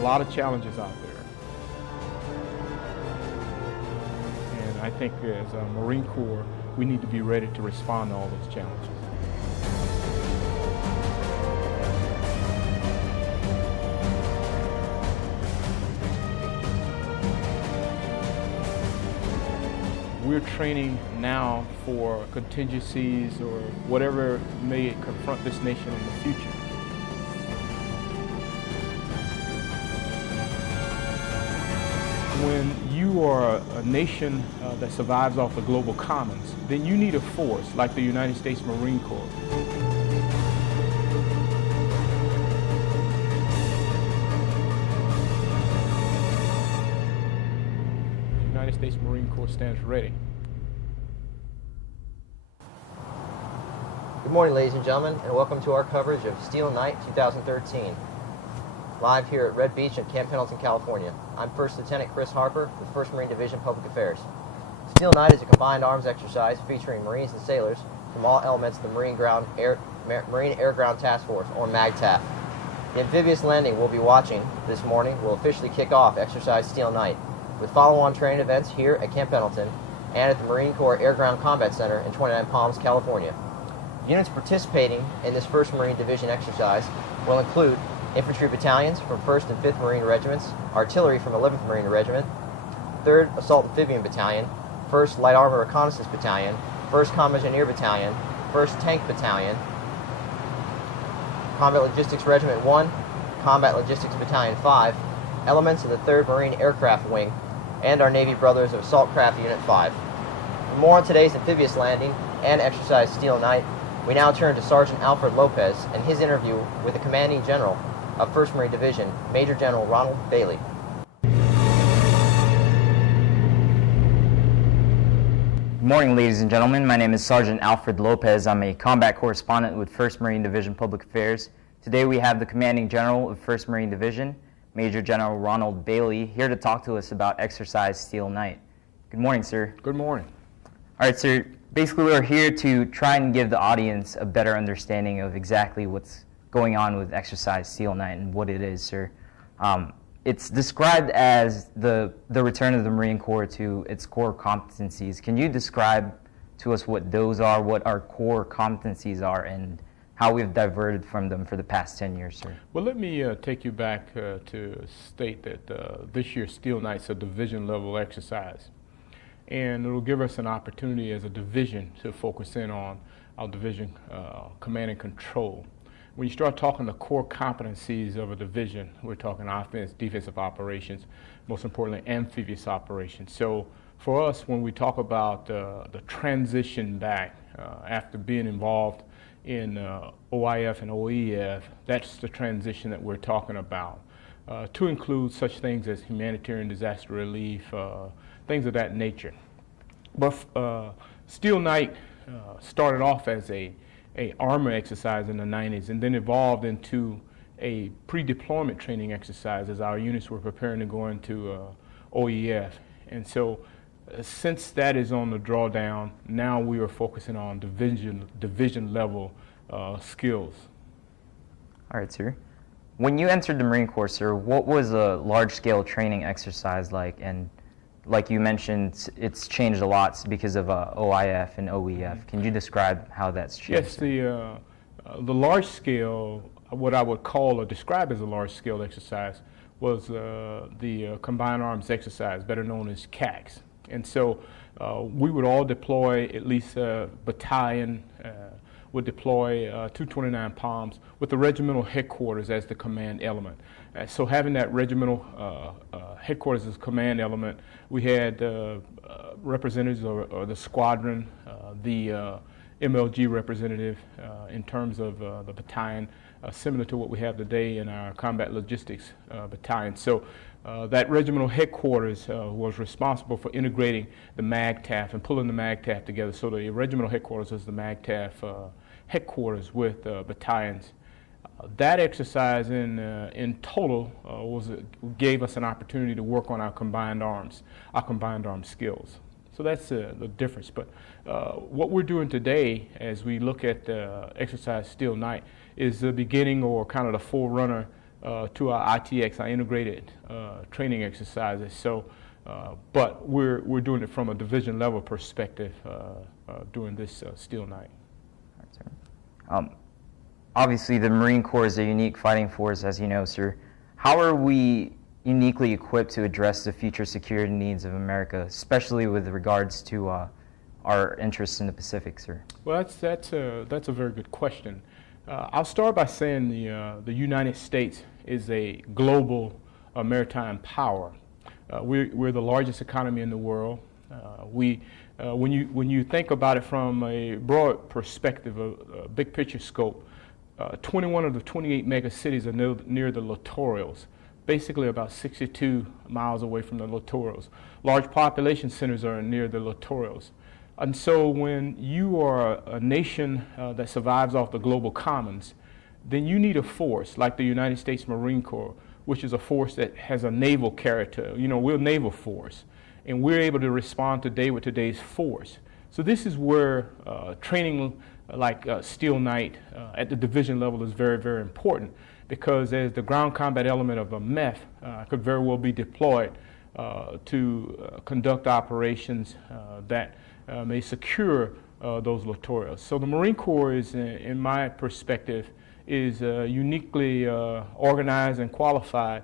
a lot of challenges out there. And I think as a Marine Corps, we need to be ready to respond to all those challenges. We're training now for contingencies or whatever may confront this nation in the future. When you are a nation that survives off the global commons, then you need a force like the United States Marine Corps. The United States Marine Corps stands ready. Good morning, ladies and gentlemen, and welcome to our coverage of Steel Night 2013. Live here at Red Beach at Camp Pendleton, California. I'm First Lieutenant Chris Harper with 1st Marine Division Public Affairs. Steel Night is a combined arms exercise featuring Marines and sailors from all elements of the Marine Air Ground Task Force, or MAGTF. The amphibious landing we'll be watching this morning will officially kick off Exercise Steel Night, with follow-on training events here at Camp Pendleton and at the Marine Corps Air Ground Combat Center in 29 Palms, California. Units participating in this 1st Marine Division exercise will include infantry battalions from 1st and 5th Marine Regiments, artillery from 11th Marine Regiment, 3rd Assault Amphibian Battalion, 1st Light Armor Reconnaissance Battalion, 1st Combat Engineer Battalion, 1st Tank Battalion, Combat Logistics Regiment 1, Combat Logistics Battalion 5, elements of the 3rd Marine Aircraft Wing, and our Navy brothers of Assault Craft Unit 5. For more on today's amphibious landing and Exercise Steel Night, we now turn to Sergeant Alfred Lopez and his interview with the Commanding General of 1st Marine Division, Major General Ronald Bailey. Good morning, ladies and gentlemen. My name is Sergeant Alfred Lopez. I'm a combat correspondent with 1st Marine Division Public Affairs. Today we have the Commanding General of 1st Marine Division, Major General Ronald Bailey, here to talk to us about Exercise Steel Night. Good morning, sir. Good morning. All right, sir. Basically, we're here to try and give the audience a better understanding of exactly what's going on with Exercise Steel Night and what it is, sir. It's described as the return of the Marine Corps to its core competencies. Can you describe to us what those are, what our core competencies are, and how we've diverted from them for the past 10 years, sir? Well, let me take you back to state that this year's Steel Night's a division-level exercise. And it will give us an opportunity as a division to focus in on our division command and control. When you start talking the core competencies of a division, we're talking offense, defensive operations, most importantly, amphibious operations. So for us, when we talk about the transition back after being involved in OIF and OEF, that's the transition that we're talking about, to include such things as humanitarian disaster relief, things of that nature. But Steel Night started off as a armor exercise in the 90s and then evolved into a pre-deployment training exercise as our units were preparing to go into OEF. And so since that is on the drawdown, now we are focusing on division level skills. All right, sir. When you entered the Marine Corps, sir, what was a large-scale training exercise like? And like you mentioned, it's changed a lot because of OIF and OEF. Can you describe how that's changed? Yes, the large scale, what I would call or describe as a large scale exercise, was the Combined Arms Exercise, better known as CAX. And so we would all deploy, at least a battalion would deploy 229 Palms with the regimental headquarters as the command element. So having that regimental headquarters as command element, we had representatives or the squadron, the MLG representative in terms of the battalion, similar to what we have today in our combat logistics battalion. So that regimental headquarters was responsible for integrating the MAGTF and pulling the MAGTF together. So the regimental headquarters is the MAGTF headquarters with battalions. That exercise in total gave us an opportunity to work on our combined arms skills. So that's the difference. But what we're doing today, as we look at Exercise Steel Night, is the beginning or kind of the forerunner to our ITX, our integrated training exercises. So, but we're doing it from a division level perspective during this Steel Night. Obviously, the Marine Corps is a unique fighting force, as you know, sir. How are we uniquely equipped to address the future security needs of America, especially with regards to our interests in the Pacific, sir? Well, that's a very good question. I'll start by saying the United States is a global maritime power. We're the largest economy in the world. When you think about it from a broad perspective, a big picture scope, 21 of the 28 mega cities are near the littorals, basically about 62 miles away from the littorals. Large population centers are near the littorals. And so when you are a nation that survives off the global commons, then you need a force like the United States Marine Corps, which is a force that has a naval character. You know, we're a naval force, and we're able to respond today with today's force. So this is where training like Steel Night at the division level is very, very important, because as the ground combat element of a MEF could very well be deployed to conduct operations that may secure those littorals. So the Marine Corps is, in my perspective, is uniquely organized and qualified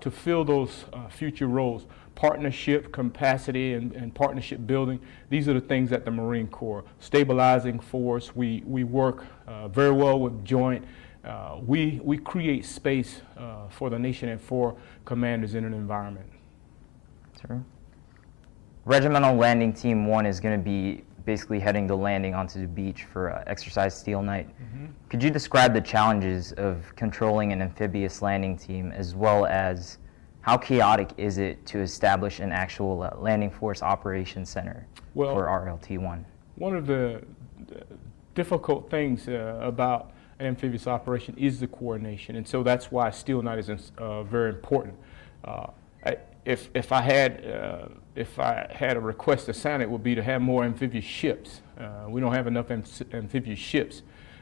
to fill those future roles. Partnership, capacity, and partnership building, these are the things that the Marine Corps. Stabilizing force, we work very well with joint. We create space for the nation and for commanders in an environment. Sure. Regimental Landing Team 1 is going to be basically heading the landing onto the beach for Exercise Steel Night. Mm-hmm. Could you describe the challenges of controlling an amphibious landing team, as well as how chaotic is it to establish an actual landing force operations center for RLT-1? One of the difficult things about an amphibious operation is the coordination, and so that's why Steel Night is very important. If I had a request to sign, it would be to have more amphibious ships. We don't have enough amphibious ships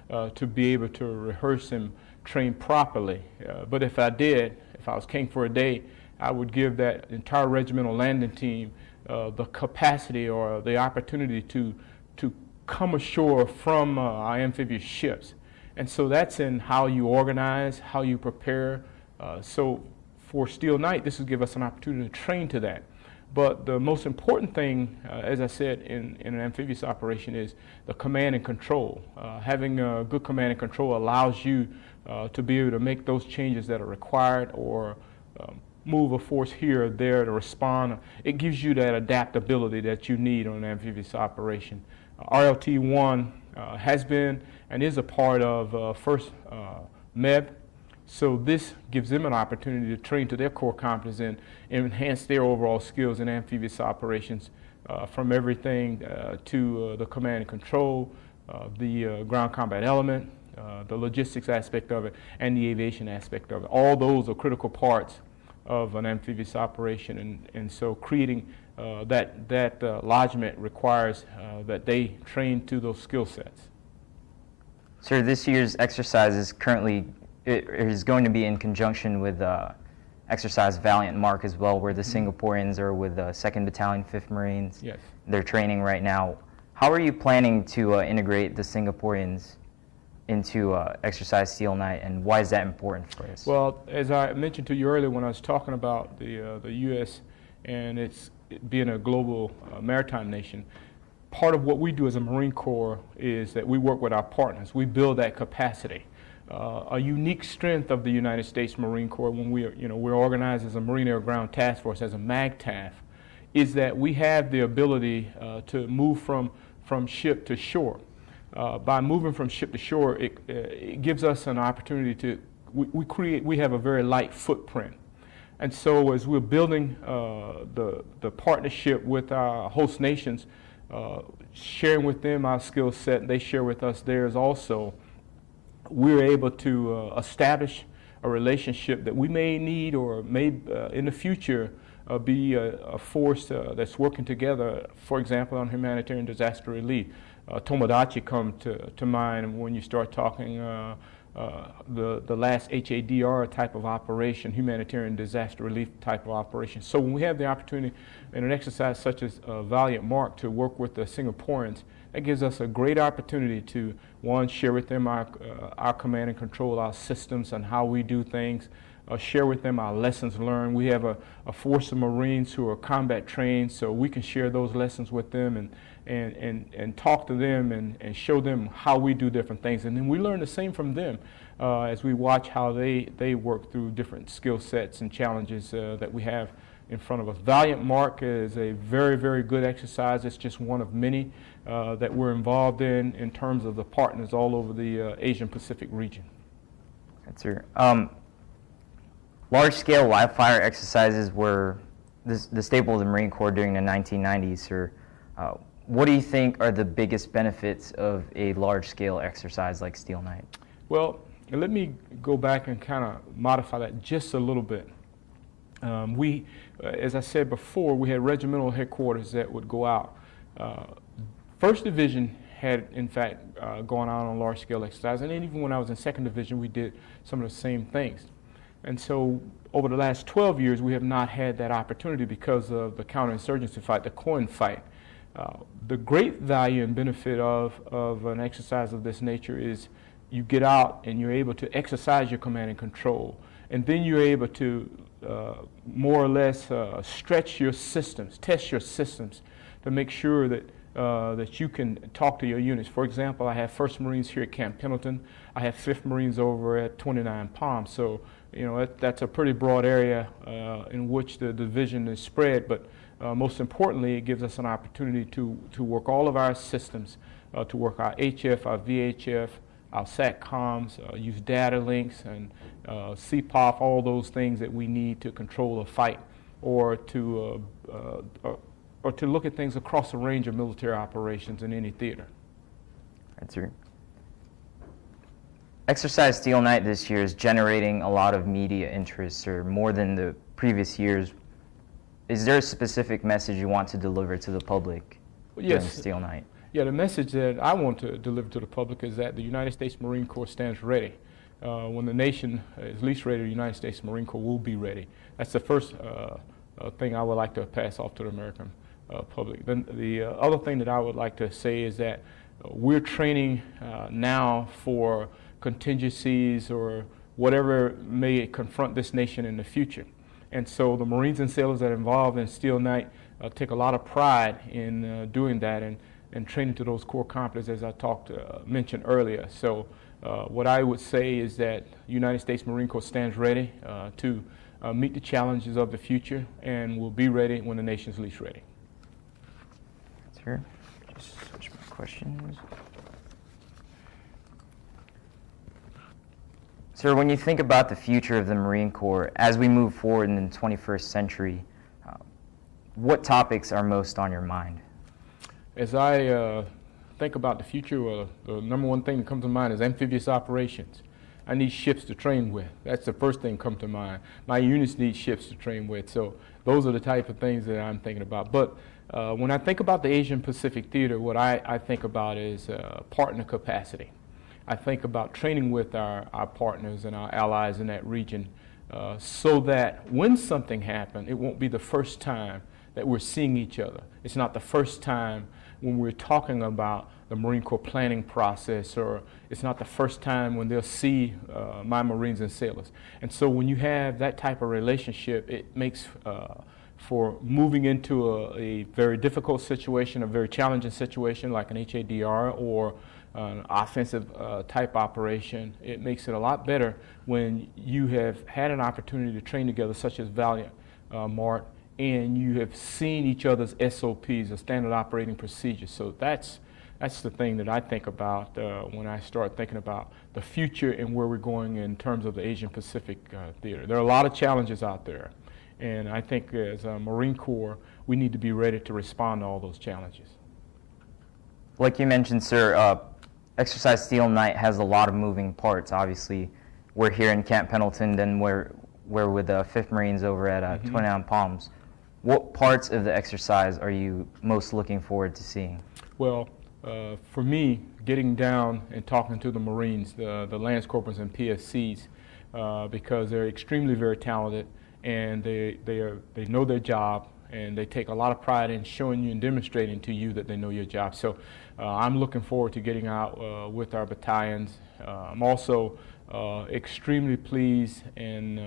to be able to rehearse and train properly. But if I was king for a day, I would give that entire regimental landing team the capacity or the opportunity to come ashore from our amphibious ships. And so that's in how you organize, how you prepare. So for Steel Night, this will give us an opportunity to train to that. But the most important thing, as I said, in an amphibious operation is the command and control. Having good command and control allows you to be able to make those changes that are required, or move a force here or there to respond. It gives you that adaptability that you need on an amphibious operation. RLT-1 has been and is a part of 1st MEB. So this gives them an opportunity to train to their core competence and enhance their overall skills in amphibious operations, from everything to the command and control, the ground combat element, the logistics aspect of it, and the aviation aspect of it. All those are critical parts of an amphibious operation, and so creating that lodgement requires that they train to those skill sets. Sir, this year's exercise is going to be in conjunction with Exercise Valiant Mark as well, where the Singaporeans are with 2nd Battalion, 5th Marines. Yes. They're training right now. How are you planning to integrate the Singaporeans into Exercise Steel Night, and why is that important for us? Well, as I mentioned to you earlier when I was talking about the U.S. and it being a global maritime nation, part of what we do as a Marine Corps is that we work with our partners. We build that capacity. A unique strength of the United States Marine Corps, when we're organized as a Marine Air Ground Task Force, as a MAGTAF, is that we have the ability to move from ship to shore. By moving from ship to shore, it gives us an opportunity to, we have a very light footprint. And so as we're building the partnership with our host nations, sharing with them our skill set, they share with us theirs also, we're able to establish a relationship that we may need or may in the future be a force that's working together, for example, on humanitarian disaster relief. Tomodachi come to mind when you start talking the last HADR type of operation, humanitarian disaster relief type of operation. So when we have the opportunity in an exercise such as Valiant Mark to work with the Singaporeans, that gives us a great opportunity to, one, share with them our command and control, our systems and how we do things, share with them our lessons learned. We have a force of Marines who are combat trained, so we can share those lessons with them and talk to them and show them how we do different things. And then we learn the same from them as we watch how they work through different skill sets and challenges that we have in front of us. Valiant Mark is a very, very good exercise. It's just one of many that we're involved in terms of the partners all over the Asian Pacific region. That's sir. Large-scale live-fire exercises were the staple of the Marine Corps during the 1990s, sir. What do you think are the biggest benefits of a large-scale exercise like Steel Night? Well, let me go back and kind of modify that just a little bit. As I said before, we had regimental headquarters that would go out. First Division had, in fact, gone out on large-scale exercise, and then even when I was in Second Division, we did some of the same things. And so over the last 12 years, we have not had that opportunity because of the counterinsurgency fight, the COIN fight. The great value and benefit of an exercise of this nature is you get out and you're able to exercise your command and control, and then you're able to more or less stretch your systems, test your systems to make sure that that you can talk to your units. For example, I have 1st Marines here at Camp Pendleton. I have 5th Marines over at 29 Palms. So, you know, that's a pretty broad area in which the division is spread. But most importantly, it gives us an opportunity to work all of our systems, to work our HF, our VHF, our SATCOMs, use data links and CPOF, all those things that we need to control a fight or to look at things across a range of military operations in any theater. That's right. Exercise Steel Night this year is generating a lot of media interest, or more than the previous years. Is there a specific message you want to deliver to the public during Steel Night? Yeah, the message that I want to deliver to the public is that the United States Marine Corps stands ready. When the nation is least ready, the United States Marine Corps will be ready. That's the first thing I would like to pass off to the American public. Then the other thing that I would like to say is that we're training now for contingencies or whatever may confront this nation in the future. And so the Marines and sailors that are involved in Steel Night take a lot of pride in doing that and training to those core competencies as I mentioned earlier. So what I would say is that the United States Marine Corps stands ready to meet the challenges of the future and will be ready when the nation's least ready. Sir, just switch my questions. Sir, when you think about the future of the Marine Corps as we move forward in the 21st century, what topics are most on your mind? As I think about the future, the number one thing that comes to mind is amphibious operations. I need ships to train with. That's the first thing that comes to mind. My units need ships to train with. So those are the type of things that I'm thinking about. But when I think about the Asian Pacific Theater, what I think about is partner capacity. I think about training with our partners and our allies in that region so that when something happens, it won't be the first time that we're seeing each other. It's not the first time when we're talking about the Marine Corps planning process, or it's not the first time when they'll see my Marines and sailors. And so when you have that type of relationship, it makes for moving into a very difficult situation, a very challenging situation like an HADR or an offensive type operation. It makes it a lot better when you have had an opportunity to train together, such as Valiant Mark, and you have seen each other's SOPs, the standard operating procedures. So that's the thing that I think about when I start thinking about the future and where we're going in terms of the Asian Pacific theater. There are a lot of challenges out there, and I think as a Marine Corps, we need to be ready to respond to all those challenges. Like you mentioned, sir, Exercise Steel Night has a lot of moving parts. Obviously, we're here in Camp Pendleton, then we're with the 5th Marines over at 29 Palms. What parts of the exercise are you most looking forward to seeing? Well, for me, getting down and talking to the Marines, the Lance Corporals and PSCs, because they're extremely very talented, and they know their job, and they take a lot of pride in showing you and demonstrating to you that they know your job. So I'm looking forward to getting out with our battalions. I'm also extremely pleased, and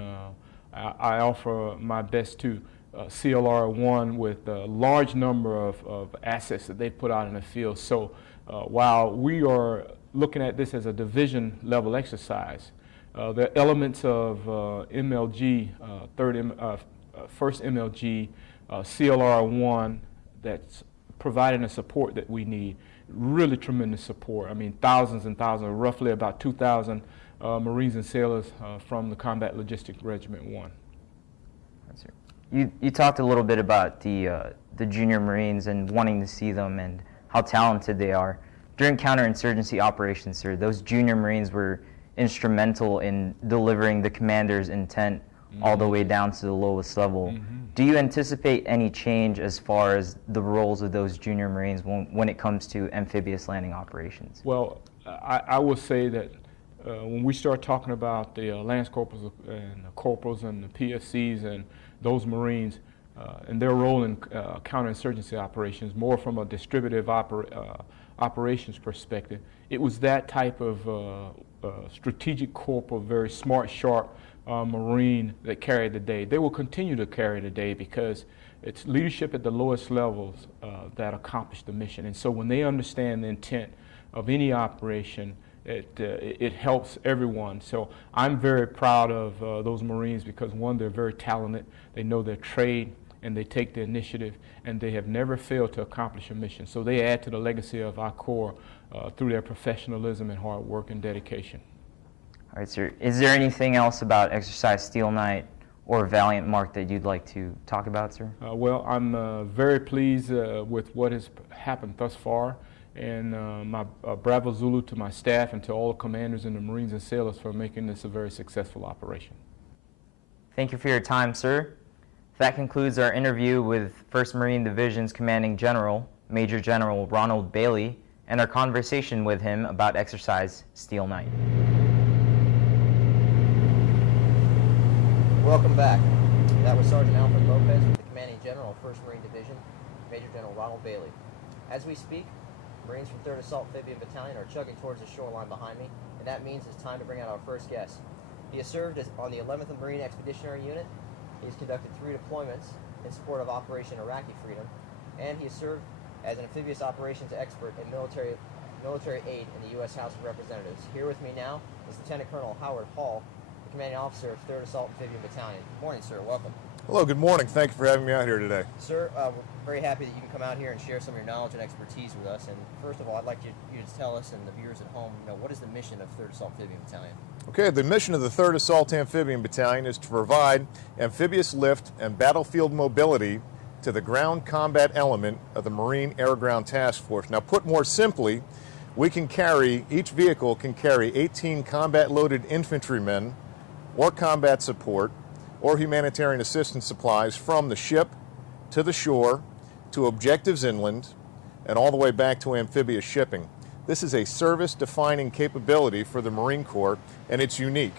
I offer my best to CLR 1 with a large number of assets that they put out in the field. So while we are looking at this as a division level exercise, the elements of MLG, first MLG, CLR 1, that's providing the support that we need. Really tremendous support. I mean, thousands and thousands, roughly about 2,000 Marines and sailors from the Combat Logistics Regiment 1. You talked a little bit about the junior Marines and wanting to see them and how talented they are. During counterinsurgency operations, sir, those junior Marines were instrumental in delivering the commander's intent all the way down to the lowest level. Do you anticipate any change as far as the roles of those junior Marines when it comes to amphibious landing operations? Well, I will say that when we start talking about the Lance Corporals and the Corporals and the PFCs and those Marines and their role in counterinsurgency operations, more from a distributive operations perspective, it was that type of strategic corporal, very smart, sharp Marine that carried the day. They will continue to carry the day because it's leadership at the lowest levels that accomplish the mission. And so when they understand the intent of any operation, it helps everyone. So I'm very proud of those Marines because, one, they're very talented, they know their trade, and they take the initiative, and they have never failed to accomplish a mission. So they add to the legacy of our Corps through their professionalism and hard work and dedication. All right, sir. Is there anything else about Exercise Steel Knight or Valiant Mark that you'd like to talk about, sir? Well, I'm very pleased with what has happened thus far, and my Bravo Zulu to my staff and to all the commanders and the Marines and sailors for making this a very successful operation. Thank you for your time, sir. That concludes our interview with 1st Marine Division's Commanding General, Major General Ronald Bailey, and our conversation with him about Exercise Steel Knight. Welcome back. That was Sergeant Alfred Lopez with the Commanding General of 1st Marine Division, Major General Ronald Bailey. As we speak, Marines from 3rd Assault Amphibian Battalion are chugging towards the shoreline behind me, and that means it's time to bring out our first guest. He has served on the 11th Marine Expeditionary Unit. He has conducted 3 deployments in support of Operation Iraqi Freedom, and he has served as an amphibious operations expert and military aid in the U.S. House of Representatives. Here with me now is Lieutenant Colonel Howard Hall, the Commanding Officer of 3rd Assault Amphibian Battalion. Good morning, sir. Welcome. Hello, good morning. Thank you for having me out here today. Sir, we're very happy that you can come out here and share some of your knowledge and expertise with us. And first of all, I'd like you to tell us and the viewers at home, what is the mission of 3rd Assault Amphibian Battalion? Okay, the mission of the 3rd Assault Amphibian Battalion is to provide amphibious lift and battlefield mobility to the ground combat element of the Marine Air-Ground Task Force. Now, put more simply, each vehicle can carry 18 combat-loaded infantrymen or combat support or humanitarian assistance supplies from the ship to the shore to objectives inland and all the way back to amphibious shipping. This is a service-defining capability for the Marine Corps, and it's unique.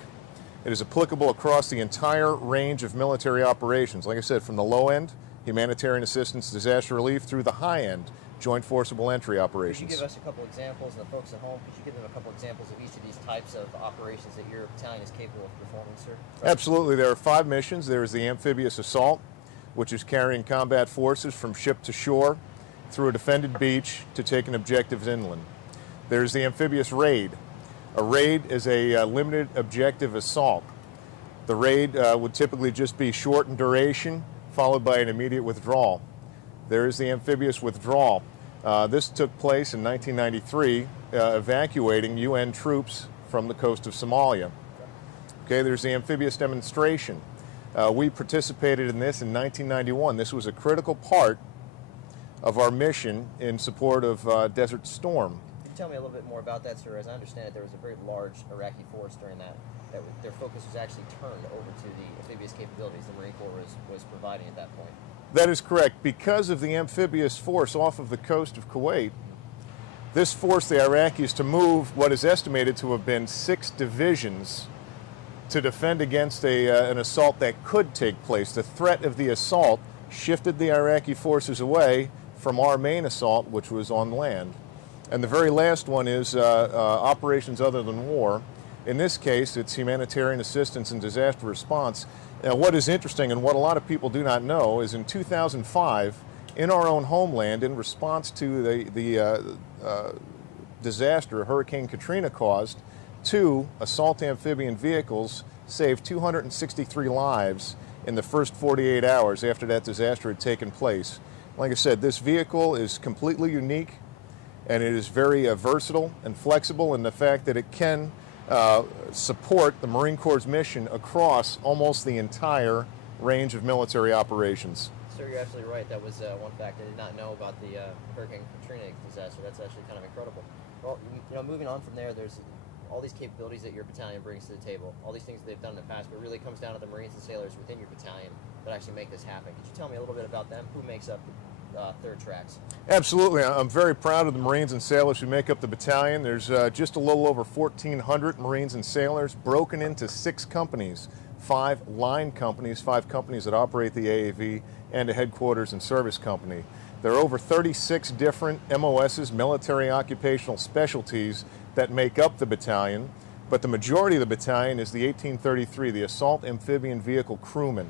It is applicable across the entire range of military operations. Like I said, from the low end, humanitarian assistance, disaster relief, through the high end, joint forcible entry operations. Could you give us a couple examples, and the folks at home, could you give them a couple examples of each of these types of operations that your battalion is capable of performing, sir? Absolutely. There are 5 missions. There is the amphibious assault, which is carrying combat forces from ship to shore through a defended beach to taking objectives inland. There's the amphibious raid. A raid is a limited objective assault. The raid would typically just be short in duration, followed by an immediate withdrawal. There is the amphibious withdrawal. This took place in 1993, evacuating UN troops from the coast of Somalia. Okay, there's the amphibious demonstration. We participated in this in 1991. This was a critical part of our mission in support of Desert Storm. Can you tell me a little bit more about that, sir? As I understand it, there was a very large Iraqi force during that their focus was actually turned over to the amphibious capabilities the Marine Corps was providing at that point. That is correct. Because of the amphibious force off of the coast of Kuwait, This forced the Iraqis to move what is estimated to have been 6 divisions to defend against an assault that could take place. The threat of the assault shifted the Iraqi forces away from our main assault, which was on land. And the very last one is operations other than war. In this case, it's humanitarian assistance and disaster response. Now, what is interesting and what a lot of people do not know is in 2005, in our own homeland, in response to the disaster Hurricane Katrina caused, 2 assault amphibian vehicles saved 263 lives in the first 48 hours after that disaster had taken place. Like I said, this vehicle is completely unique, and it is very versatile and flexible in the fact that it can support the Marine Corps' mission across almost the entire range of military operations. Sir, you're absolutely right. That was one fact I did not know about the Hurricane Katrina disaster. That's actually kind of incredible. Well, moving on from there, there's all these capabilities that your battalion brings to the table, all these things that they've done in the past, but it really comes down to the Marines and sailors within your battalion that actually make this happen. Could you tell me a little bit about them? Who makes up the third tracks? Absolutely. I'm very proud of the Marines and sailors who make up the battalion. There's just a little over 1,400 Marines and sailors broken into 6 companies, 5 line companies, 5 companies that operate the AAV, and a headquarters and service company. There are over 36 different MOSs, military occupational specialties, that make up the battalion, but the majority of the battalion is the 1833, the Assault Amphibian Vehicle Crewmen.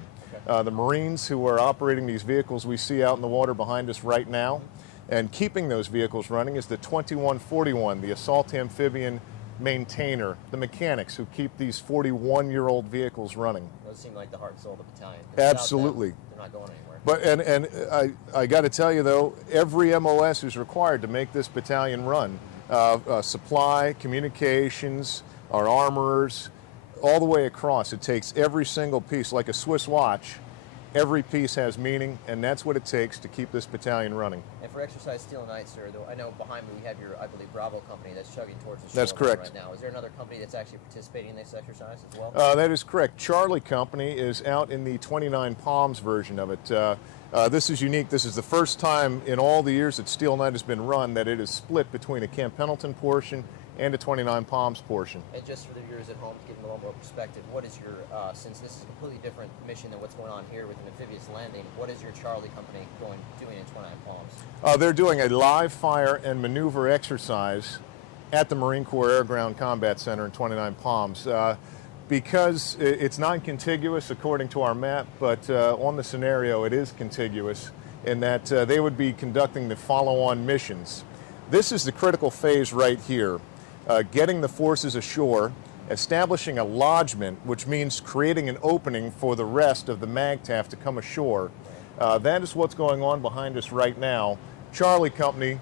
Okay. The Marines who are operating these vehicles we see out in the water behind us right now, and keeping those vehicles running is the 2141, the Assault Amphibian Maintainer, the mechanics who keep these 41-year-old vehicles running. Those seem like the heart and soul of the battalion. Absolutely. Them, they're not going anywhere. But I got to tell you though, every MOS is required to make this battalion run. Supply, communications, our armorers, all the way across. It takes every single piece, like a Swiss watch. Every piece has meaning, and that's what it takes to keep this battalion running. And for Exercise Steel Night, sir, though, I know behind me we have your, I believe, Bravo company that's chugging towards the That's correct. right now. Is there another company that's actually participating in this exercise as well? That is correct. Charlie Company is out in the 29 Palms version of it. This is unique. This is the first time in all the years that Steel Night has been run that it is split between a Camp Pendleton portion and a 29 Palms portion. And just for the viewers at home, to give them a little more perspective, what is your, since this is a completely different mission than what's going on here with an amphibious landing, what is your Charlie company doing in 29 Palms? They're doing a live fire and maneuver exercise at the Marine Corps Air Ground Combat Center in 29 Palms. Because it's non-contiguous according to our map, but on the scenario it is contiguous in that they would be conducting the follow-on missions. This is the critical phase right here, getting the forces ashore, establishing a lodgement, which means creating an opening for the rest of the MAGTF to come ashore. That is what's going on behind us right now. Charlie Company,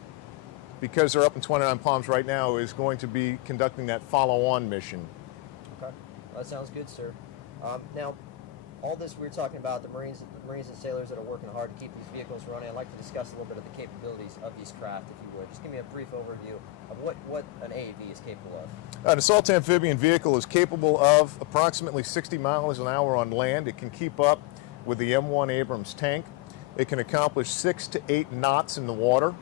because they're up in 29 Palms right now, is going to be conducting that follow-on mission. Okay, that sounds good, sir. Now, all this we're talking about, the Marines and sailors that are working hard to keep these vehicles running. I'd like to discuss a little bit of the capabilities of these craft, if you would. Just give me a brief overview of what an AAV is capable of. An assault amphibian vehicle is capable of approximately 60 miles an hour on land. It can keep up with the M1 Abrams tank. It can accomplish 6 to 8 knots in the water.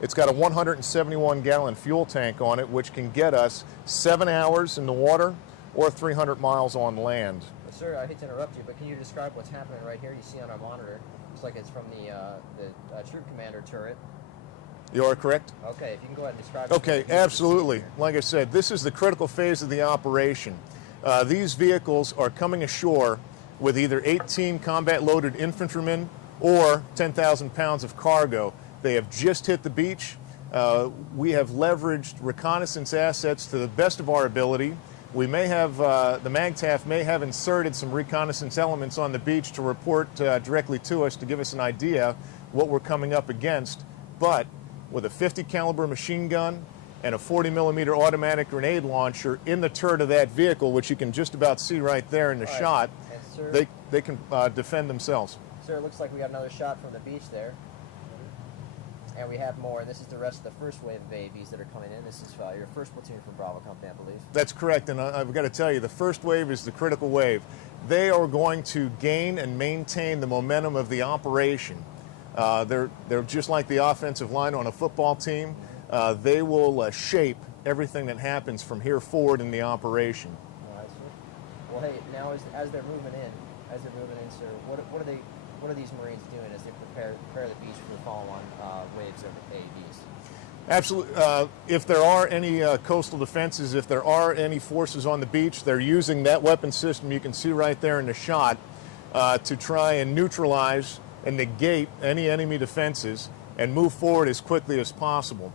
It's got a 171-gallon fuel tank on it, which can get us 7 hours in the water or 300 miles on land. Sir, I hate to interrupt you, but can you describe what's happening right here? You see on our monitor, looks like it's from the troop commander turret. You are correct? Okay, if you can go ahead and describe. Okay, absolutely. Like I said, this is the critical phase of the operation. These vehicles are coming ashore with either 18 combat-loaded infantrymen or 10,000 pounds of cargo. They have just hit the beach. We have leveraged reconnaissance assets to the best of our ability. We may have, the MAGTF may have inserted some reconnaissance elements on the beach to report directly to us to give us an idea what we're coming up against. But with a 50 caliber machine gun and a 40 millimeter automatic grenade launcher in the turret of that vehicle, which you can just about see right there in the shot, sir, they can defend themselves. Sir, it looks like we got another shot from the beach there. And we have more, and this is the rest of the first wave of AAVs that are coming in. This is your first platoon from Bravo Company, I believe. That's correct, and I've got to tell you, the first wave is the critical wave. They are going to gain and maintain the momentum of the operation. They're just like the offensive line on a football team. they will shape everything that happens from here forward in the operation. All right, sir. Well, hey, now as they're moving in, sir, what are these Marines doing as they prepare the beach for the follow-on waves of AAVs? Absolutely. If there are any coastal defenses, if there are any forces on the beach, they're using that weapon system you can see right there in the shot to try and neutralize and negate any enemy defenses and move forward as quickly as possible.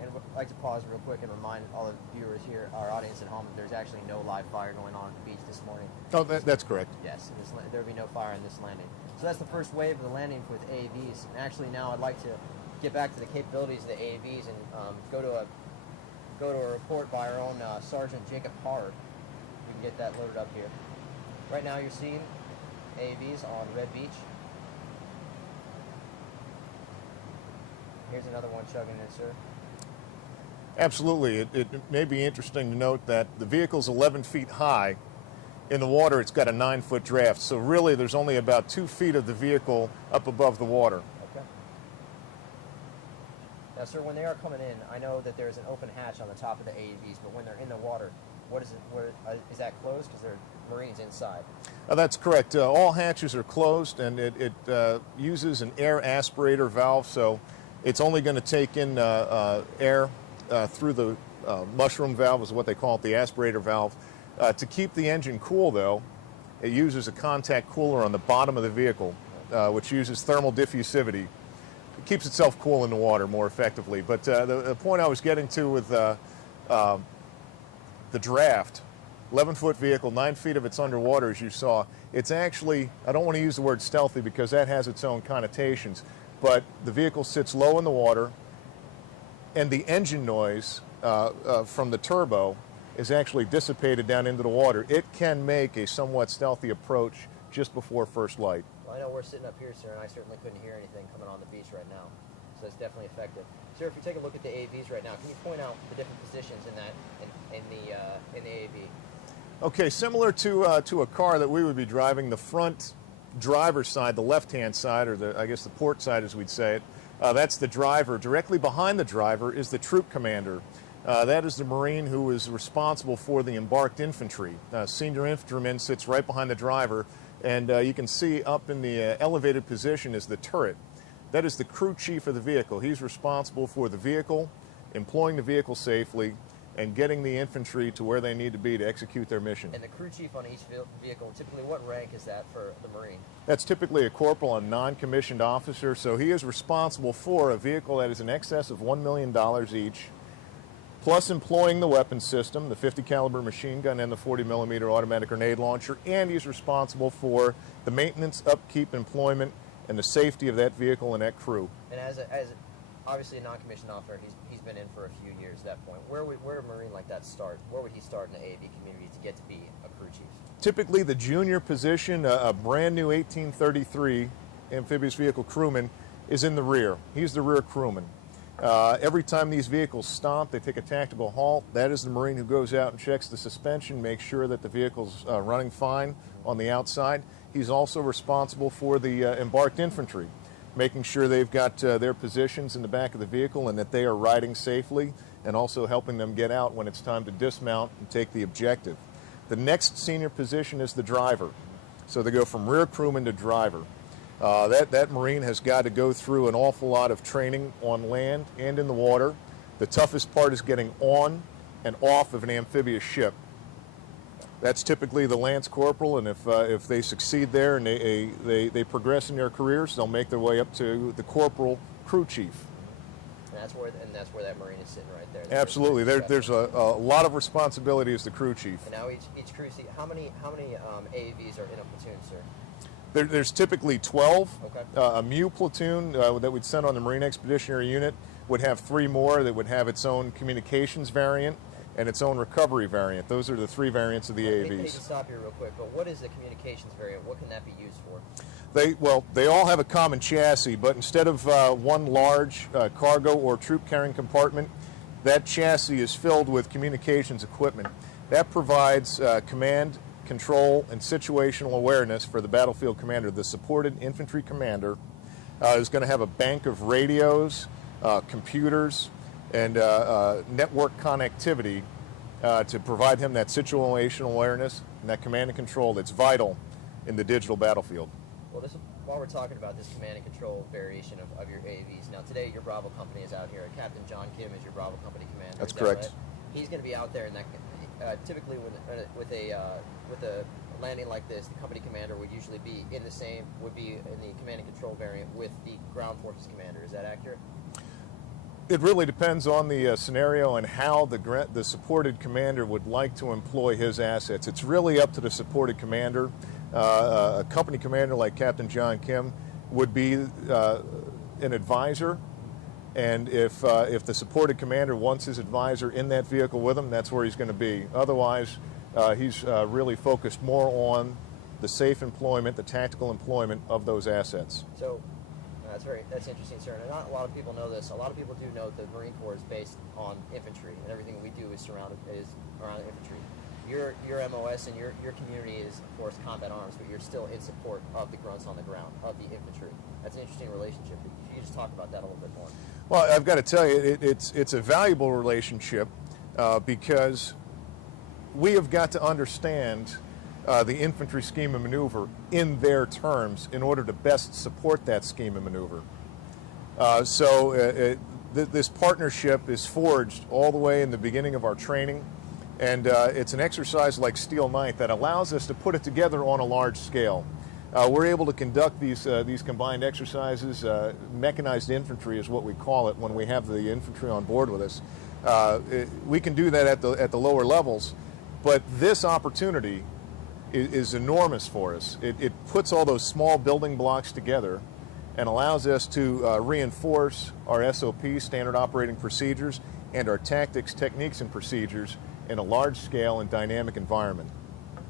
And I'd like to pause real quick and remind all the viewers here, our audience at home, that there's actually no live fire going on at the beach this morning. Oh, that's correct. Yes, there will be no fire in this landing. So that's the first wave of the landing with AAVs. And actually now I'd like to get back to the capabilities of the AAVs and go to a report by our own Sergeant Jacob Hard. We can get that loaded up here. Right now you're seeing AAVs on Red Beach. Here's another one chugging in, sir. Absolutely. It may be interesting to note that the vehicle's 11 feet high. In the water, it's got a 9-foot draft. So really, there's only about 2 feet of the vehicle up above the water. Okay. Now, sir, when they are coming in, I know that there's an open hatch on the top of the AAVs, but when they're in the water, is that closed because there are Marines inside? That's correct. All hatches are closed, and it uses an air aspirator valve, so it's only going to take in air through the mushroom valve, is what they call it, the aspirator valve. To keep the engine cool, though, it uses a contact cooler on the bottom of the vehicle, which uses thermal diffusivity. It keeps itself cool in the water more effectively. But the point I was getting to with the draft, 11-foot vehicle, 9 feet of it's underwater, as you saw. It's actually, I don't want to use the word stealthy because that has its own connotations, but the vehicle sits low in the water, and the engine noise from the turbo is actually dissipated down into the water. It can make a somewhat stealthy approach just before first light. Well, I know we're sitting up here, sir, and I certainly couldn't hear anything coming on the beach right now. So it's definitely effective. Sir, if you take a look at the AAVs right now, can you point out the different positions in the AAV? Okay, similar to a car that we would be driving, the front driver's side, the left-hand side, or I guess the port side as we'd say it, that's the driver. Directly behind the driver is the troop commander. That is the Marine who is responsible for the embarked infantry. Senior infantryman sits right behind the driver, and you can see up in the elevated position is the turret. That is the crew chief of the vehicle. He's responsible for the vehicle, employing the vehicle safely, and getting the infantry to where they need to be to execute their mission. And the crew chief on each vehicle, typically what rank is that for the Marine? That's typically a corporal, a non-commissioned officer, so he is responsible for a vehicle that is in excess of $1 million each, plus employing the weapon system, the 50 caliber machine gun and the 40 millimeter automatic grenade launcher, and he's responsible for the maintenance, upkeep, employment, and the safety of that vehicle and that crew. And as obviously a non-commissioned officer, he's been in for a few years at that point. Where would a Marine like that start? Where would he start in the AAV community to get to be a crew chief? Typically the junior position, a brand new 1833 amphibious vehicle crewman, is in the rear. He's the rear crewman. Every time these vehicles stop, they take a tactical halt. That is the Marine who goes out and checks the suspension, makes sure that the vehicle's running fine on the outside. He's also responsible for the embarked infantry, making sure they've got their positions in the back of the vehicle and that they are riding safely, and also helping them get out when it's time to dismount and take the objective. The next senior position is the driver. So they go from rear crewman to driver. That Marine has got to go through an awful lot of training on land and in the water. The toughest part is getting on and off of an amphibious ship. That's typically the lance corporal, and if they succeed there and they progress in their careers, they'll make their way up to the corporal crew chief. And that's where that Marine is sitting right there. Absolutely. There's a lot of responsibility as the crew chief. And now each crew chief, how many AAVs are in a platoon, sir? There's typically 12. Okay. A MEU platoon that we'd send on the Marine Expeditionary Unit would have 3 more that would have its own communications variant and its own recovery variant. Those are the 3 variants of the I need to AAVs. stop here real quick, but what is the communications variant? What can that be used for? They all have a common chassis, but instead of one large cargo or troop carrying compartment, that chassis is filled with communications equipment. That provides command, control, and situational awareness for the battlefield commander. The supported infantry commander is going to have a bank of radios, computers, and network connectivity to provide him that situational awareness and that command and control that's vital in the digital battlefield. Well, while we're talking about this command and control variation of your AAVs, now today your Bravo company is out here. Captain John Kim is your Bravo company commander. That's is correct. That right? He's going to be out there, and typically with a landing like this, the company commander would usually be in the command and control variant with the ground forces commander. Is that accurate? It really depends on the scenario and how the supported commander would like to employ his assets. It's really up to the supported commander. A company commander like Captain John Kim would be an advisor, and if the supported commander wants his advisor in that vehicle with him, that's where he's going to be. Otherwise, he's really focused more on the safe employment, the tactical employment of those assets. So that's interesting, sir. And not a lot of people know this. A lot of people do know that the Marine Corps is based on infantry, and everything we do is around infantry. Your MOS and your community is, of course, combat arms, but you're still in support of the grunts on the ground, of the infantry. That's an interesting relationship. If you could just talk about that a little bit more. Well, I've got to tell you, it's a valuable relationship because we have got to understand the infantry scheme of maneuver in their terms in order to best support that scheme of maneuver. This partnership is forged all the way in the beginning of our training, and it's an exercise like Steel Knight that allows us to put it together on a large scale. We're able to conduct these combined exercises. Mechanized infantry is what we call it when we have the infantry on board with us. We can do that at the lower levels, but this opportunity is enormous for us. It puts all those small building blocks together and allows us to reinforce our SOP, standard operating procedures, and our tactics, techniques, and procedures in a large scale and dynamic environment.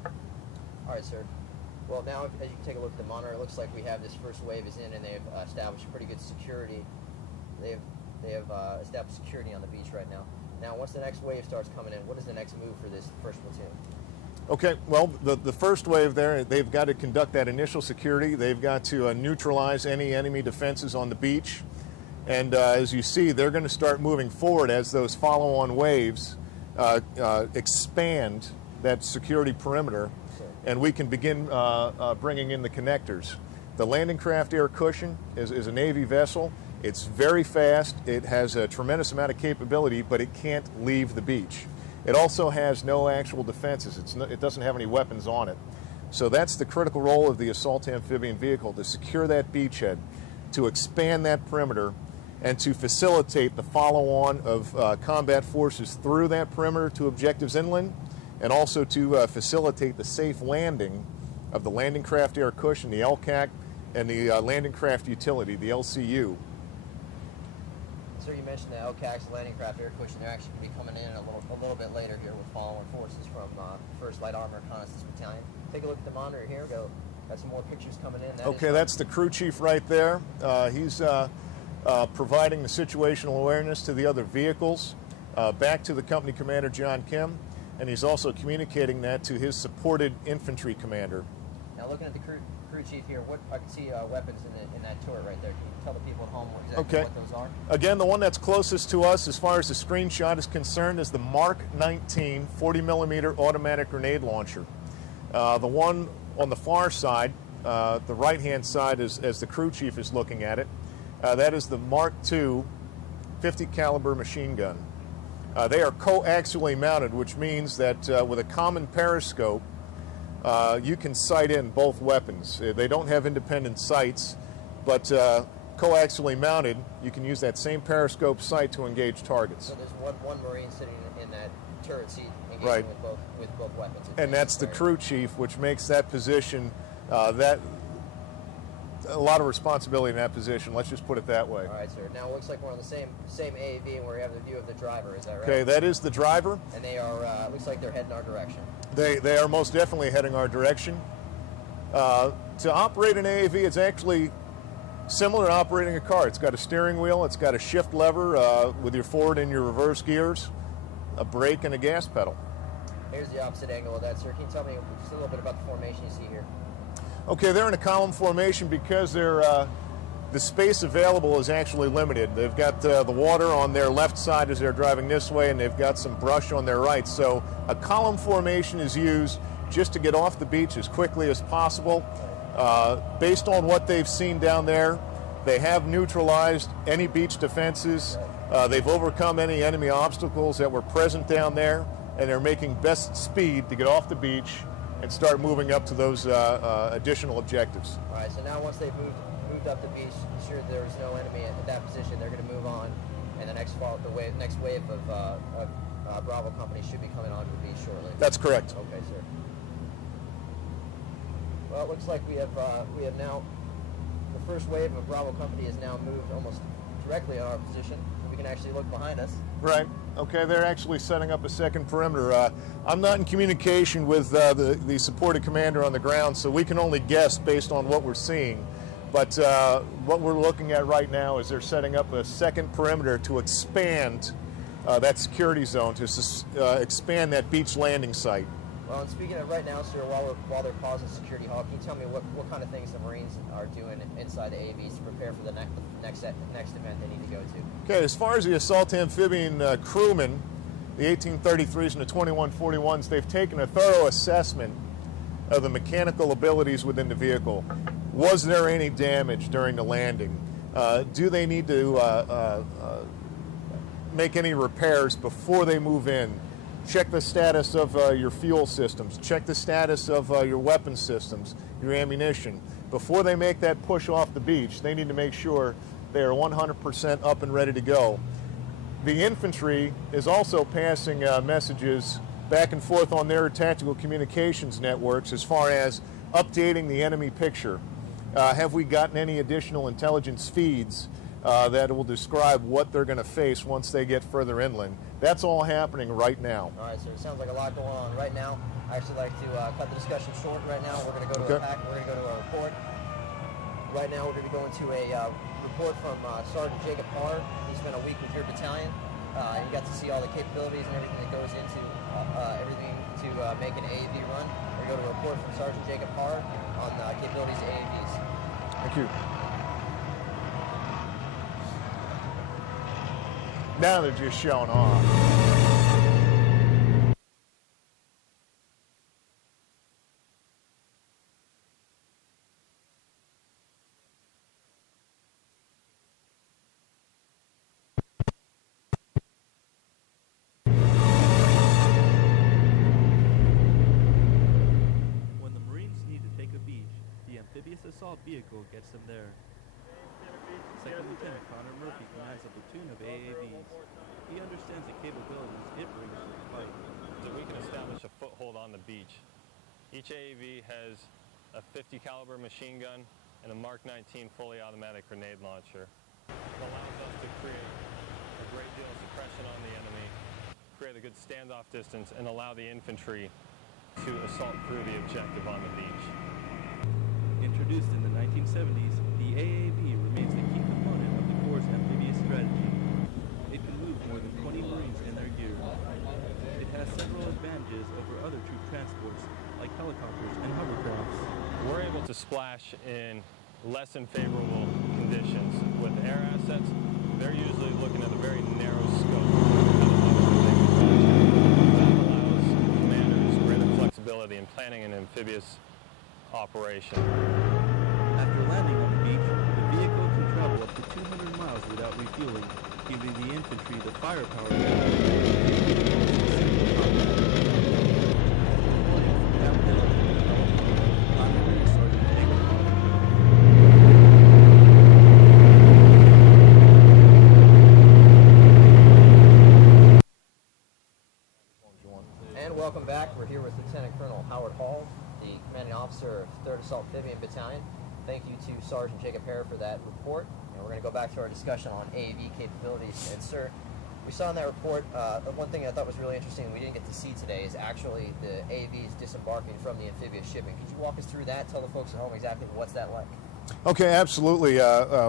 All right, sir. Well, now, as you can take a look at the monitor, it looks like we have this first wave is in, and they've established pretty good security. They have established security on the beach right now. Now, once the next wave starts coming in, what is the next move for this first platoon? Okay, well, the first wave there, they've got to conduct that initial security. They've got to neutralize any enemy defenses on the beach. And as you see, they're going to start moving forward as those follow-on waves expand that security perimeter, and we can begin bringing in the connectors. The landing craft air cushion is a Navy vessel. It's very fast. It has a tremendous amount of capability, but it can't leave the beach. It also has no actual defenses. It doesn't have any weapons on it. So that's the critical role of the assault amphibian vehicle, to secure that beachhead, to expand that perimeter, and to facilitate the follow-on of combat forces through that perimeter to objectives inland, and also to facilitate the safe landing of the landing craft air cushion, the LCAC, and the landing craft utility, the LCU. Sir, you mentioned the LCAC's landing craft air cushion. They're actually going to be coming in a little bit later here with following forces from 1st Light Armor Reconnaissance Battalion. Take a look at the monitor here. Got some more pictures coming in. Okay, that's the crew chief right there. He's providing the situational awareness to the other vehicles, back to the company commander, John Kim, and he's also communicating that to his supported infantry commander. Now, looking at the crew chief here, I can see weapons in that turret right there. Can you tell the people at home exactly what those are? Again, the one that's closest to us as far as the screenshot is concerned is the Mark 19 40mm automatic grenade launcher. The one on the far side, the right-hand side, as the crew chief is looking at it, that is the Mark II 50 caliber machine gun. They are coaxially mounted, which means that with a common periscope, you can sight in both weapons. They don't have independent sights, but coaxially mounted, you can use that same periscope sight to engage targets. So there's one Marine sitting in that turret seat engaging with both weapons. And that's the crew chief, which makes that position a lot of responsibility in that position. Let's just put it that way. All right, sir. Now it looks like we're on the same AAV, and we have the view of the driver. Is that right? Okay, that is the driver. And they are. Looks like they're heading our direction. They are most definitely heading our direction. To operate an AAV, it's actually similar to operating a car. It's got a steering wheel. It's got a shift lever with your forward and your reverse gears, a brake, and a gas pedal. Here's the opposite angle of that, sir. Can you tell me just a little bit about the formation you see here? Okay, they're in a column formation because they're the space available is actually limited. They've got the water on their left side as they're driving this way, and they've got some brush on their right. So a column formation is used just to get off the beach as quickly as possible. Based on what they've seen down there, they have neutralized any beach defenses. They've overcome any enemy obstacles that were present down there, and they're making best speed to get off the beach and start moving up to those additional objectives. All right, so now once they've moved up the beach, sure there's no enemy at that position, they're going to move on, and the next wave of Bravo Company should be coming onto the beach shortly. That's correct. Okay, sir. Well, it looks like we have now, the first wave of Bravo Company has now moved almost directly on our position. We can actually look behind us. Right. Okay, they're actually setting up a second perimeter. I'm not in communication with the supported commander on the ground, so we can only guess based on what we're seeing. But what we're looking at right now is they're setting up a second perimeter to expand that security zone, to expand that beach landing site. Well, and speaking of right now, sir, while they're pausing security hall, can you tell me what kind of things the Marines are doing inside the AAVs to prepare for the next event they need to go to? Okay, as far as the assault amphibian crewmen, the 1833s and the 2141s, they've taken a thorough assessment of the mechanical abilities within the vehicle. Was there any damage during the landing? Do they need to make any repairs before they move in? Check the status of your fuel systems. Check the status of your weapon systems, your ammunition. Before they make that push off the beach, they need to make sure they are 100% up and ready to go. The infantry is also passing messages back and forth on their tactical communications networks as far as updating the enemy picture. Have we gotten any additional intelligence feeds that will describe what they're going to face once they get further inland? That's all happening right now. All right, so it sounds like a lot going on right now. I actually like to cut the discussion short right now. We're going to go to we're going to go to a report. Right now, we're going to be going to a report from Sergeant Jacob Parr. He spent a week with your battalion. You got to see all the capabilities and everything that goes into everything to make an AAV run. We're going to go to a report from Sergeant Jacob Parr on capabilities of AAVs. Thank you. Now they're just showing off. When the Marines need to take a beach, the amphibious assault vehicle gets them there. Second Lieutenant Connor Murphy commands a platoon of AAVs. He understands the capabilities it brings to the fight. So we can establish a foothold on the beach. Each AAV has a .50 caliber machine gun and a Mark 19 fully automatic grenade launcher. It allows us to create a great deal of suppression on the enemy, create a good standoff distance, and allow the infantry to assault through the objective on the beach. Introduced in the 1970s, the AAV remains a key component of the Corps' amphibious strategy. It can move more than 20 Marines in their gear. It has several advantages over other troop transports, like helicopters and hovercrafts. We're able to splash in less than favorable conditions. With air assets, they're usually looking at a very narrow scope. That allows commanders greater flexibility in planning an amphibious operation. After landing on the beach, the vehicle can travel up to 200 miles without refueling, giving the infantry the firepower to And welcome back. We're here with Lieutenant Colonel Howard Hall, the commanding officer of 3rd Assault Amphibian Battalion. Thank you to Sergeant Jacob Parr for that report. And we're going to go back to our discussion on AAV capabilities. And sir, we saw in that report, one thing I thought was really interesting we didn't get to see today is actually the AAVs disembarking from the amphibious shipping. Could you walk us through that? Tell the folks at home exactly what's that like? Okay, absolutely.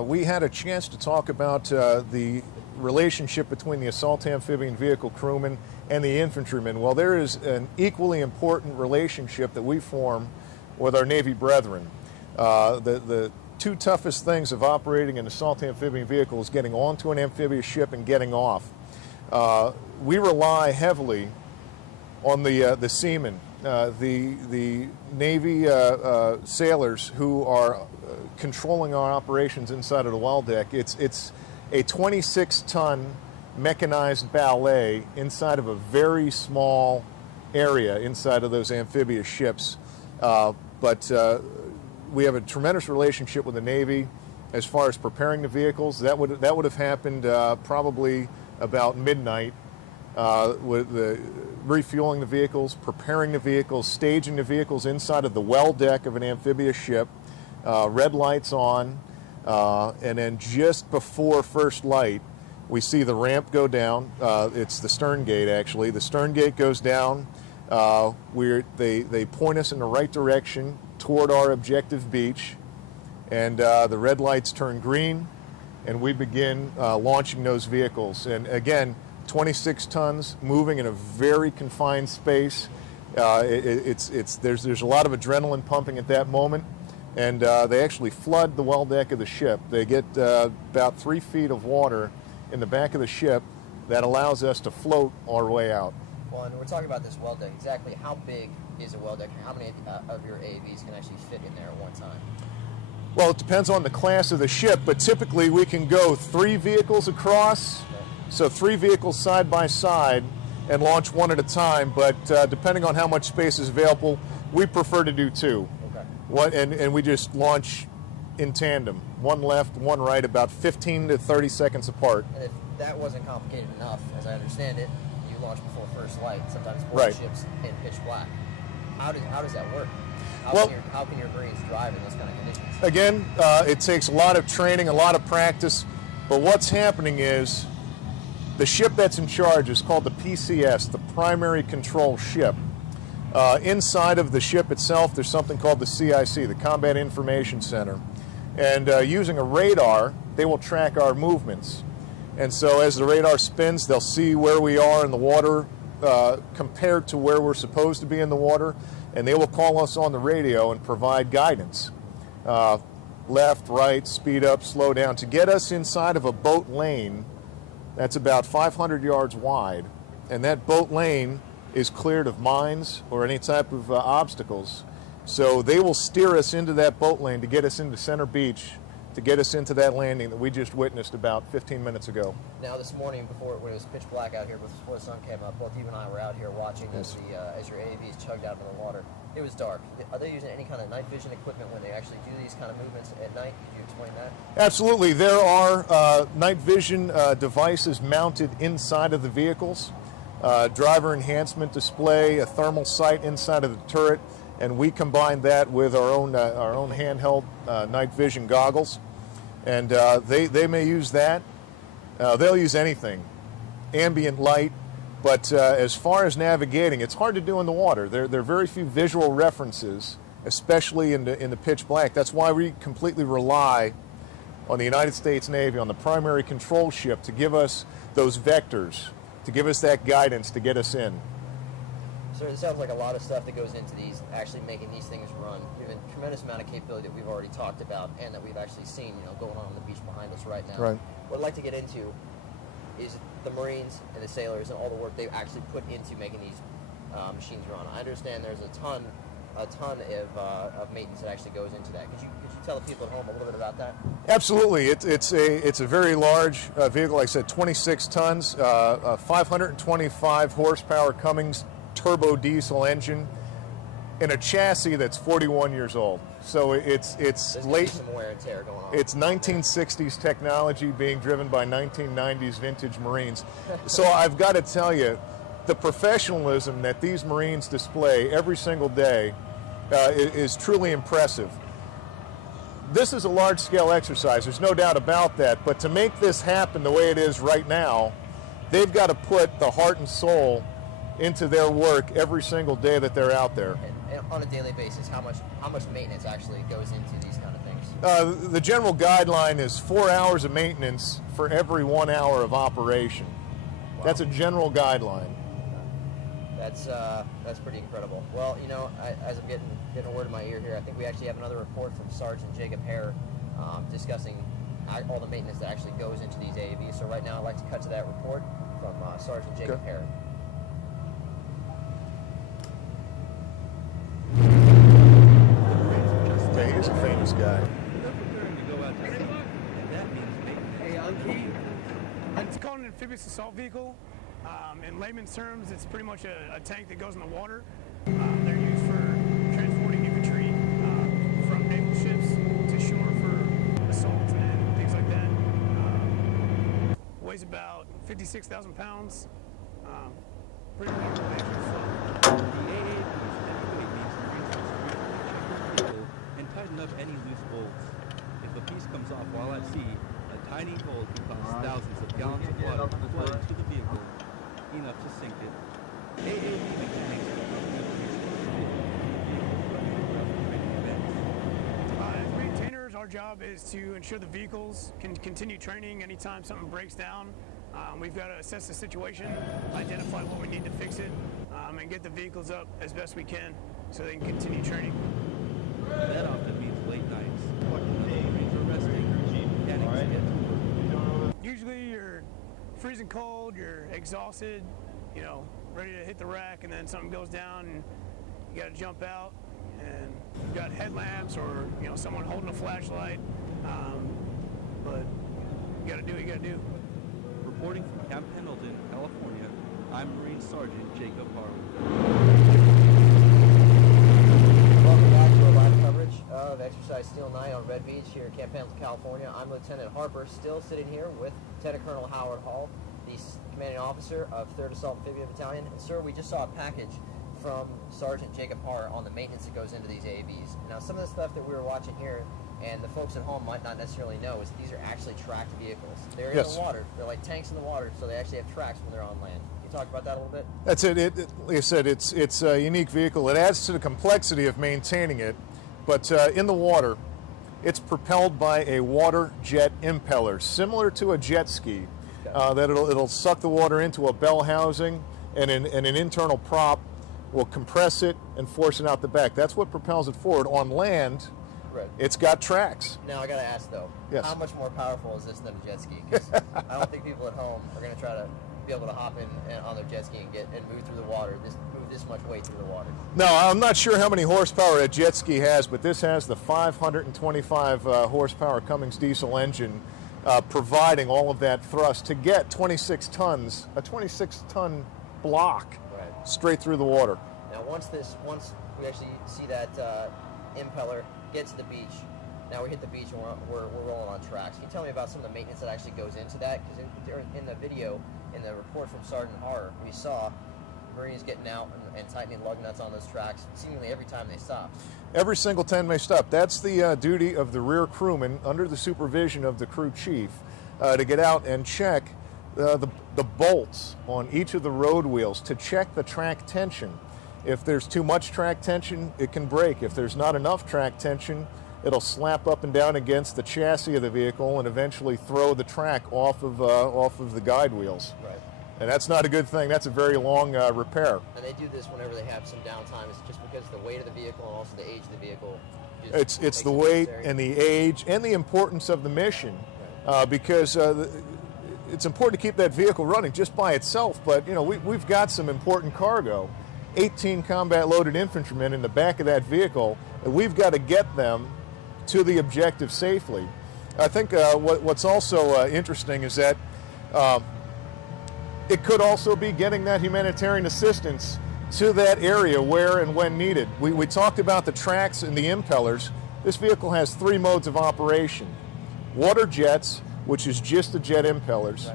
We had a chance to talk about the relationship between the assault amphibian vehicle crewmen and the infantrymen. Well, there is an equally important relationship that we form with our Navy brethren. The two toughest things of operating an assault amphibian vehicle is getting onto an amphibious ship and getting off. We rely heavily on the seamen, the Navy sailors who are controlling our operations inside of the well deck. It's a 26-ton mechanized ballet inside of a very small area inside of those amphibious ships. But we have a tremendous relationship with the Navy as far as preparing the vehicles. That would have happened probably about midnight, with the refueling the vehicles, preparing the vehicles, staging the vehicles inside of the well deck of an amphibious ship, red lights on, and then just before first light, we see the ramp go down. It's the stern gate, actually. The stern gate goes down. They point us in the right direction toward our objective beach, and the red lights turn green, and we begin launching those vehicles. And again, 26 tons moving in a very confined space. There's a lot of adrenaline pumping at that moment, and they actually flood the well deck of the ship. They get about 3 feet of water in the back of the ship that allows us to float our way out. Well, and we're talking about this well deck. Exactly how big is a well deck? How many of your AAVs can actually fit in there at one time? Well, it depends on the class of the ship, but typically we can go 3 vehicles across, so 3 vehicles side by side, and launch one at a time. But depending on how much space is available, we prefer to do 2. Okay. And we just launch in tandem, one left, one right, about 15 to 30 seconds apart. And if that wasn't complicated enough, as I understand it, you launch before first light, sometimes board Right. ships in pitch black. How does that work? Well- How can your Marines drive in those kind of conditions? Again, it takes a lot of training, a lot of practice, but what's happening is the ship that's in charge is called the PCS, the Primary Control Ship. Inside of the ship itself, there's something called the CIC, the Combat Information Center. And using a radar, they will track our movements. And so as the radar spins, they'll see where we are in the water compared to where we're supposed to be in the water, and they will call us on the radio and provide guidance. Left, right, speed up, slow down, to get us inside of a boat lane that's about 500 yards wide. And that boat lane is cleared of mines or any type of obstacles. So they will steer us into that boat lane to get us into Center Beach, to get us into that landing that we just witnessed about 15 minutes ago. Now, this morning, when it was pitch black out here, before the sun came up, both you and I were out here watching as your AAVs chugged out into the water. It was dark. Are they using any kind of night vision equipment when they actually do these kind of movements at night? Could you explain that? Absolutely. There are night vision devices mounted inside of the vehicles, driver enhancement display, a thermal sight inside of the turret, and we combine that with our own handheld night vision goggles. And they may use that. They'll use anything, ambient light. But as far as navigating, it's hard to do in the water. There are very few visual references, especially in the pitch black. That's why we completely rely on the United States Navy, on the primary control ship, to give us those vectors, to give us that guidance to get us in. So it sounds like a lot of stuff that goes into these, actually making these things run. We have a tremendous amount of capability that we've already talked about and that we've actually seen, going on the beach behind us right now. Right. What I'd like to get into is the Marines and the sailors and all the work they actually put into making these machines run. I understand there's a ton of maintenance that actually goes into that. Could you tell the people at home a little bit about that? Absolutely. It's a very large vehicle. Like I said, 26 tons, a 525 horsepower Cummins turbo diesel engine in a chassis that's 41 years old. So it's There's late. some wear and tear going on. It's 1960s technology being driven by 1990s vintage Marines. So I've got to tell you, the professionalism that these Marines display every single day is truly impressive. This is a large-scale exercise, there's no doubt about that, but to make this happen the way it is right now, they've got to put the heart and soul into their work every single day that they're out there. And on a daily basis, how much maintenance actually goes into these kind of things? The general guideline is 4 hours of maintenance for every 1 hour of operation. Wow. That's a general guideline. That's pretty incredible. Well, as I'm getting a word in my ear here, I think we actually have another report from Sergeant Jacob Hare discussing all the maintenance that actually goes into these AAVs. So right now I'd like to cut to that report from Sergeant Jacob Okay. Herrick. Yeah, he is a famous guy. They're preparing to go out to sea, and that means maintenance. It's called an amphibious assault vehicle. In layman's terms, it's pretty much a tank that goes in the water. They're used for transporting infantry from naval ships to shore for assault and things like that. Weighs about 56,000 pounds. Pretty large The AAVs heavyweight needs to reinforce the vehicle and tighten up any loose bolts. If a piece comes off while at sea, a tiny hole can cause thousands of gallons of water to flood into the vehicle, enough to sink it. AAV mechanics are As maintainers, our job is to ensure the vehicles can continue training anytime something breaks down. We've got to assess the situation, identify what we need to fix it, and get the vehicles up as best we can so they can continue training. That often means late nights, when the Marines are resting, mechanics get to work. Usually you're freezing cold, you're exhausted, you know, ready to hit the rack, and then something goes down and you got to jump out, and you've got headlamps or, you know, someone holding a flashlight, but you got to do what you got to do. Reporting from Camp Pendleton, California, I'm Marine Sergeant Jacob Harwood. Welcome back to our live coverage of Exercise Steel Night on Red Beach here in Camp Pendleton, California. I'm Lieutenant Harper, still sitting here with Lieutenant Colonel Howard Hall, the commanding officer of 3rd Assault Amphibian Battalion. And sir, we just saw a package from Sergeant Jacob Harper on the maintenance that goes into these AAVs. Now, some of the stuff that we were watching here, and the folks at home might not necessarily know, is these are actually tracked vehicles. They're in Yes. the water. They're like tanks in the water, so they actually have tracks when they're on land. Can you talk about that a little bit? That's it. Like I said, it's a unique vehicle. It adds to the complexity of maintaining it. But in the water, it's propelled by a water jet impeller, similar to a jet ski. That it'll suck the water into a bell housing, and an internal prop will compress it and force it out the back. That's what propels it forward. On land, Right. it's got tracks. Now I gotta ask though, Yes. how much more powerful is this than a jet ski? 'Cause I don't think people at home are gonna try to be able to hop in on their jet ski and move through the water, move this much weight through the water. No, I'm not sure how many horsepower a jet ski has, but this has the 525 horsepower Cummins diesel engine, providing all of that thrust to get 26 tons, a 26-ton block, Right. straight through the water. Now once we actually see that impeller get to the beach, now we hit the beach and we're rolling on tracks. Can you tell me about some of the maintenance that actually goes into that? Because in the video, in the report from Sergeant Harper, we saw Marines getting out and tightening lug nuts on those tracks seemingly every time they stop. Every single 10 may stop. That's the duty of the rear crewman under the supervision of the crew chief to get out and check the bolts on each of the road wheels to check the track tension. If there's too much track tension, it can break. If there's not enough track tension, it'll slap up and down against the chassis of the vehicle and eventually throw the track off of the guide wheels. Right. And that's not a good thing. That's a very long repair. And they do this whenever they have some downtime. It's just because of the weight of the vehicle and also the age of the vehicle. Just It's makes the it weight necessary. and the age and the importance of the mission, because it's important to keep that vehicle running just by itself. But you know, we've got some important cargo, 18 combat loaded infantrymen in the back of that vehicle, and we've got to get them to the objective safely. I think what's also interesting is that it could also be getting that humanitarian assistance to that area where and when needed. We talked about the tracks and the impellers. This vehicle has 3 modes of operation. Water jets, which is just the jet impellers.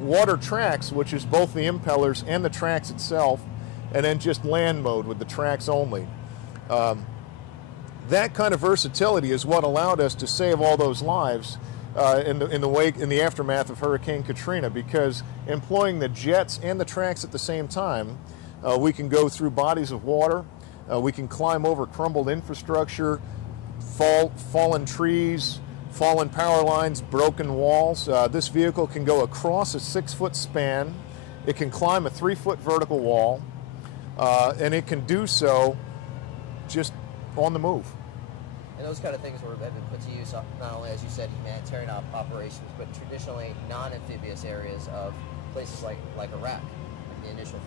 Water tracks, which is both the impellers and the tracks itself. And then just land mode with the tracks only. That kind of versatility is what allowed us to save all those lives in the aftermath of Hurricane Katrina, because employing the jets and the tracks at the same time, we can go through bodies of water, we can climb over crumbled infrastructure, fallen trees, fallen power lines, broken walls. This vehicle can go across a 6-foot span, it can climb a 3-foot vertical wall, and it can do so just on the move. And those kind of things have been put to use not only, as you said, humanitarian operations, but traditionally non-amphibious areas of places like Iraq, like the initial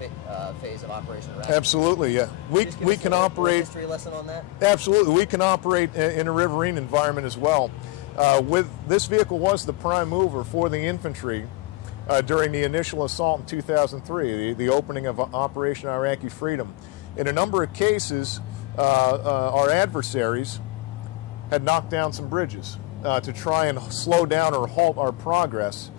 phase of Operation Iraq. Absolutely, yeah. We can operate. History lesson on that. Absolutely, we can operate in a riverine environment as well. With this vehicle was the prime mover for the infantry during the initial assault in 2003, the opening of Operation Iraqi Freedom. In a number of cases, our adversaries had knocked down some bridges to try and slow down or halt our progress.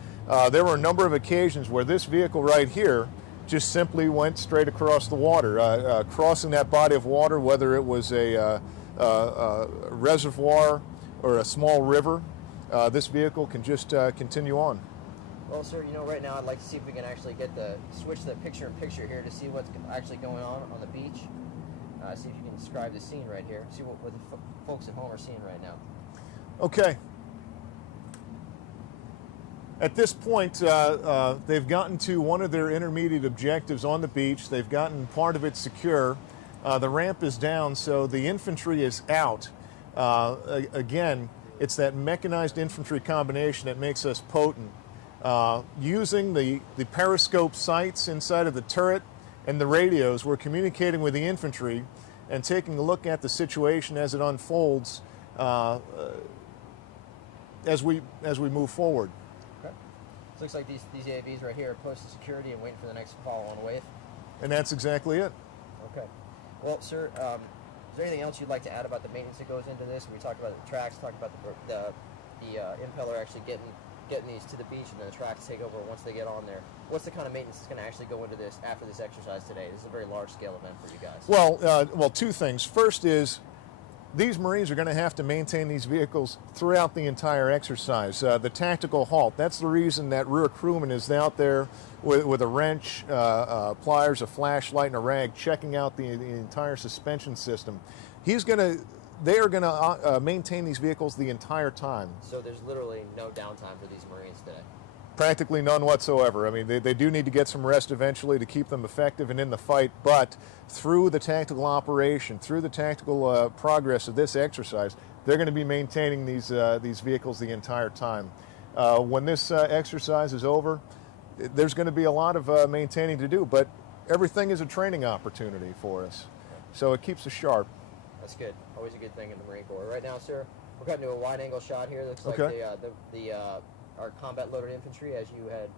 There were a number of occasions where this vehicle right here just simply went straight across the water, crossing that body of water, whether it was a reservoir or a small river. This vehicle can just continue on. Well, sir, you know, right now I'd like to see if we can actually switch the picture-in-picture here to see what's actually going on the beach. See if you can describe the scene right here. See what the folks at home are seeing right now. Okay. At this point, they've gotten to one of their intermediate objectives on the beach. They've gotten part of it secure. The ramp is down, so the infantry is out. Again, it's that mechanized infantry combination that makes us potent. Using the periscope sights inside of the turret and the radios, we're communicating with the infantry and taking a look at the situation as it unfolds as we move forward. Okay. So it looks like these AAVs right here are posted security and waiting for the next follow-on wave. And that's exactly it. Okay. Well, sir, is there anything else you'd like to add about the maintenance that goes into this? We talked about the tracks, talked about the impeller actually getting these to the beach, and then the tracks take over once they get on there. What's the kind of maintenance that's going to actually go into this after this exercise today? This is a very large-scale event for you guys. Well, two things. First is these Marines are going to have to maintain these vehicles throughout the entire exercise. The tactical halt, that's the reason that rear crewman is out there with a wrench, pliers, a flashlight, and a rag, checking out the entire suspension system. They are going to maintain these vehicles the entire time. So there's literally no downtime for these Marines today? Practically none whatsoever. I mean, they do need to get some rest eventually to keep them effective and in the fight, but through the tactical operation, through the tactical progress of this exercise, they're going to be maintaining these vehicles the entire time. When this exercise is over, there's going to be a lot of maintaining to do, but everything is a training opportunity for us. So it keeps us sharp. That's good. Always a good thing in the Marine Corps. Right now, sir, we're cutting to a wide-angle shot here. Looks like our combat-loaded infantry, as you had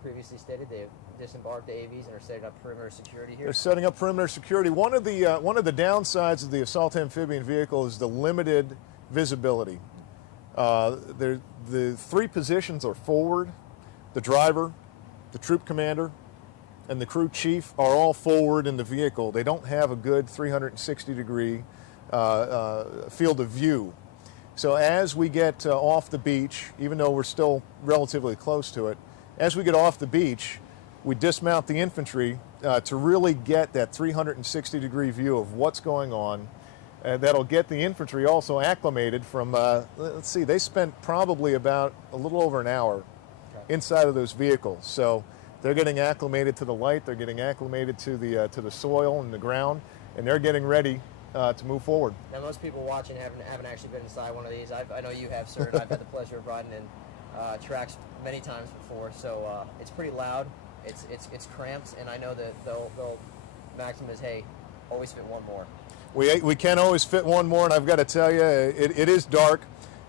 previously stated, they've disembarked the AVs and are setting up perimeter security here. They're setting up perimeter security. One of the downsides of the assault amphibian vehicle is the limited visibility. The three positions are forward. The driver, the troop commander, and the crew chief are all forward in the vehicle. They don't have a good 360-degree field of view. So as we get off the beach, even though we're still relatively close to it, as we get off the beach, we dismount the infantry to really get that 360-degree view of what's going on. That'll get the infantry also acclimated from, let's see, they spent probably about a little over an hour inside of those vehicles. So they're getting acclimated to the light, they're getting acclimated to the soil and the ground, and they're getting ready to move forward. Now, most people watching haven't actually been inside one of these. I know you have, sir, and I've had the pleasure of riding in tracks many times before. So it's pretty loud. It's cramped, and I know that they'll maximum is, hey, always fit one more. We can always fit one more, and I've got to tell you, it is dark.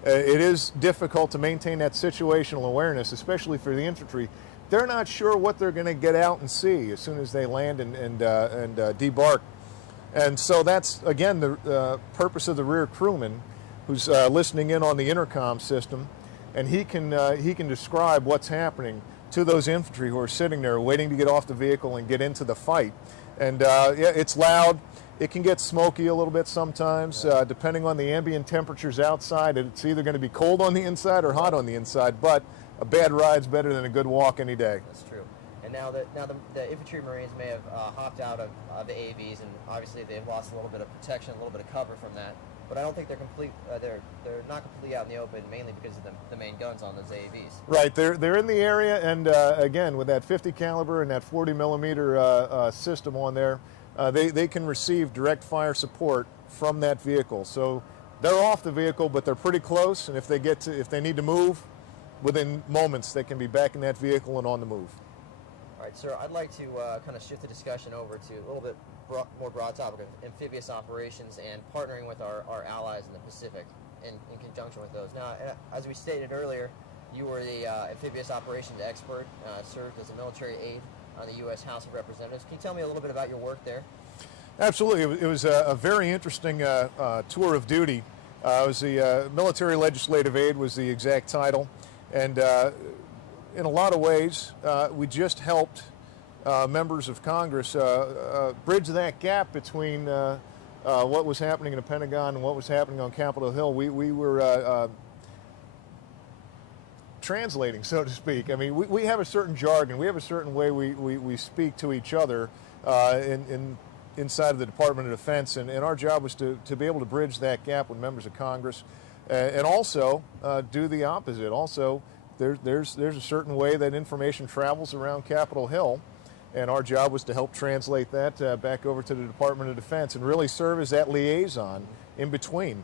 It is difficult to maintain that situational awareness, especially for the infantry. They're not sure what they're going to get out and see as soon as they land and debark. And so that's, again, the purpose of the rear crewman, who's listening in on the intercom system, and he can describe what's happening to those infantry who are sitting there waiting to get off the vehicle and get into the fight. And yeah, it's loud. It can get smoky a little bit sometimes, depending on the ambient temperatures outside. It's either going to be cold on the inside or hot on the inside, but a bad ride's better than a good walk any day. That's true. And now the infantry Marines may have hopped out of the AVs, and obviously they've lost a little bit of protection, a little bit of cover from that. But I don't think they're complete. They're not completely out in the open, mainly because of the main guns on those AAVs. Right. They're in the area, and again, with that 50 caliber and that 40 millimeter system on there, they can receive direct fire support from that vehicle. So they're off the vehicle, but they're pretty close, and if they need to move, within moments they can be back in that vehicle and on the move. All right, sir, I'd like to kind of shift the discussion over to a little bit more broad topic of amphibious operations and partnering with our allies in the Pacific in conjunction with those. Now, as we stated earlier, you were the amphibious operations expert, served as a military aide on the U.S. House of Representatives. Can you tell me a little bit about your work there? Absolutely. It was a very interesting tour of duty. I was the military legislative aide was the exact title. And in a lot of ways, we just helped members of Congress bridge that gap between what was happening in the Pentagon and what was happening on Capitol Hill. We were translating, so to speak. I mean, we have a certain jargon. We have a certain way we speak to each other inside of the Department of Defense, and our job was to be able to bridge that gap with members of Congress, and also do the opposite. Also, there's a certain way that information travels around Capitol Hill, and our job was to help translate that back over to the Department of Defense and really serve as that liaison in between.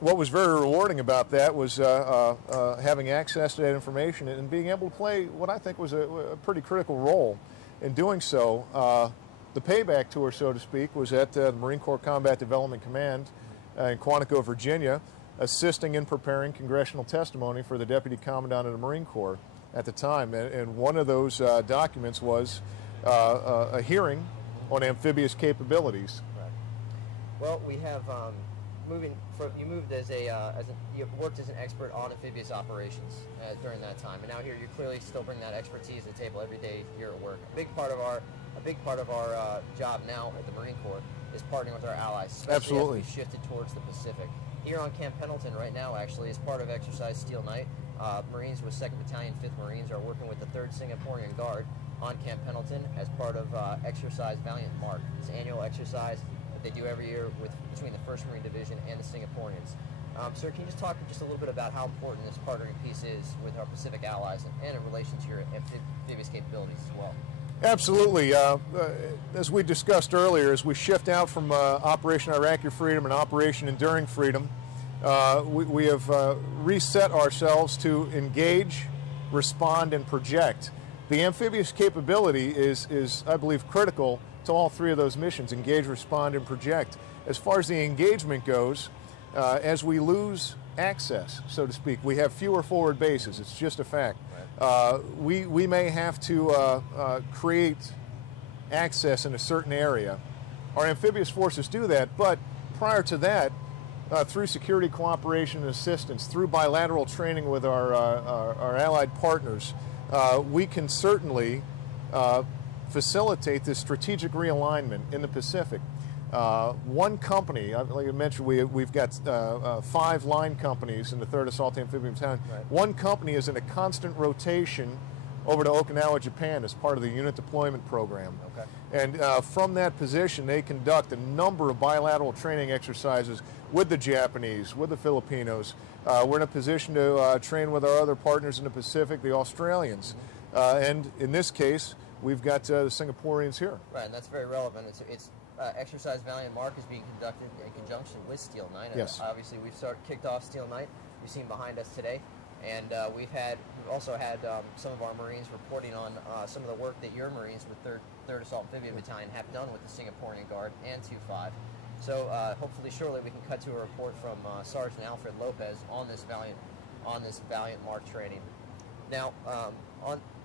What was very rewarding about that was having access to that information and being able to play what I think was a pretty critical role in doing so. The payback tour, so to speak, was at the Marine Corps Combat Development Command in Quantico, Virginia, assisting in preparing congressional testimony for the Deputy Commandant of the Marine Corps at the time. And one of those documents was a hearing on amphibious capabilities. Right. Well, we have you moved you worked as an expert on amphibious operations during that time, and now here you clearly still bring that expertise to the table every day here at work. A big part of our job now at the Marine Corps is partnering with our allies, especially Absolutely. as we shifted towards the Pacific. Here on Camp Pendleton right now, actually, as part of Exercise Steel Night, Marines with 2nd Battalion, 5th Marines are working with the 3rd Singaporean Guard on Camp Pendleton as part of Exercise Valiant Mark. It's an annual exercise that they do every year between the 1st Marine Division and the Singaporeans. Sir, can you just talk just a little bit about how important this partnering piece is with our Pacific allies and in relation to your amphibious capabilities as well? Absolutely. As we discussed earlier, as we shift out from Operation Iraqi Freedom and Operation Enduring Freedom, we have reset ourselves to engage, respond, and project. The amphibious capability is, I believe, critical to all three of those missions: engage, respond, and project. As far as the engagement goes, as we lose access, so to speak, we have fewer forward bases. It's just a fact. We may have to create access in a certain area. Our amphibious forces do that, but prior to that, through security cooperation and assistance, through bilateral training with our allied partners, we can certainly facilitate this strategic realignment in the Pacific. One company, like I mentioned, we've got 5 line companies in the 3rd Assault Amphibian Battalion. Right. One company is in a constant rotation over to Okinawa, Japan as part of the unit deployment program. Okay. And from that position, they conduct a number of bilateral training exercises with the Japanese, with the Filipinos. We're in a position to train with our other partners in the Pacific, the Australians. And in this case, we've got the Singaporeans here. Right, and that's very relevant. It's Exercise Valiant Mark is being conducted in conjunction with Steel Night. Yes. Obviously, we've kicked off Steel Night. You've seen behind us today, and we've also had some of our Marines reporting on some of the work that your Marines with 3rd Assault Amphibian Battalion have done with the Singaporean Guard and 2-5. So hopefully, shortly, we can cut to a report from Sergeant Alfred Lopez on this Valiant Mark training. Now,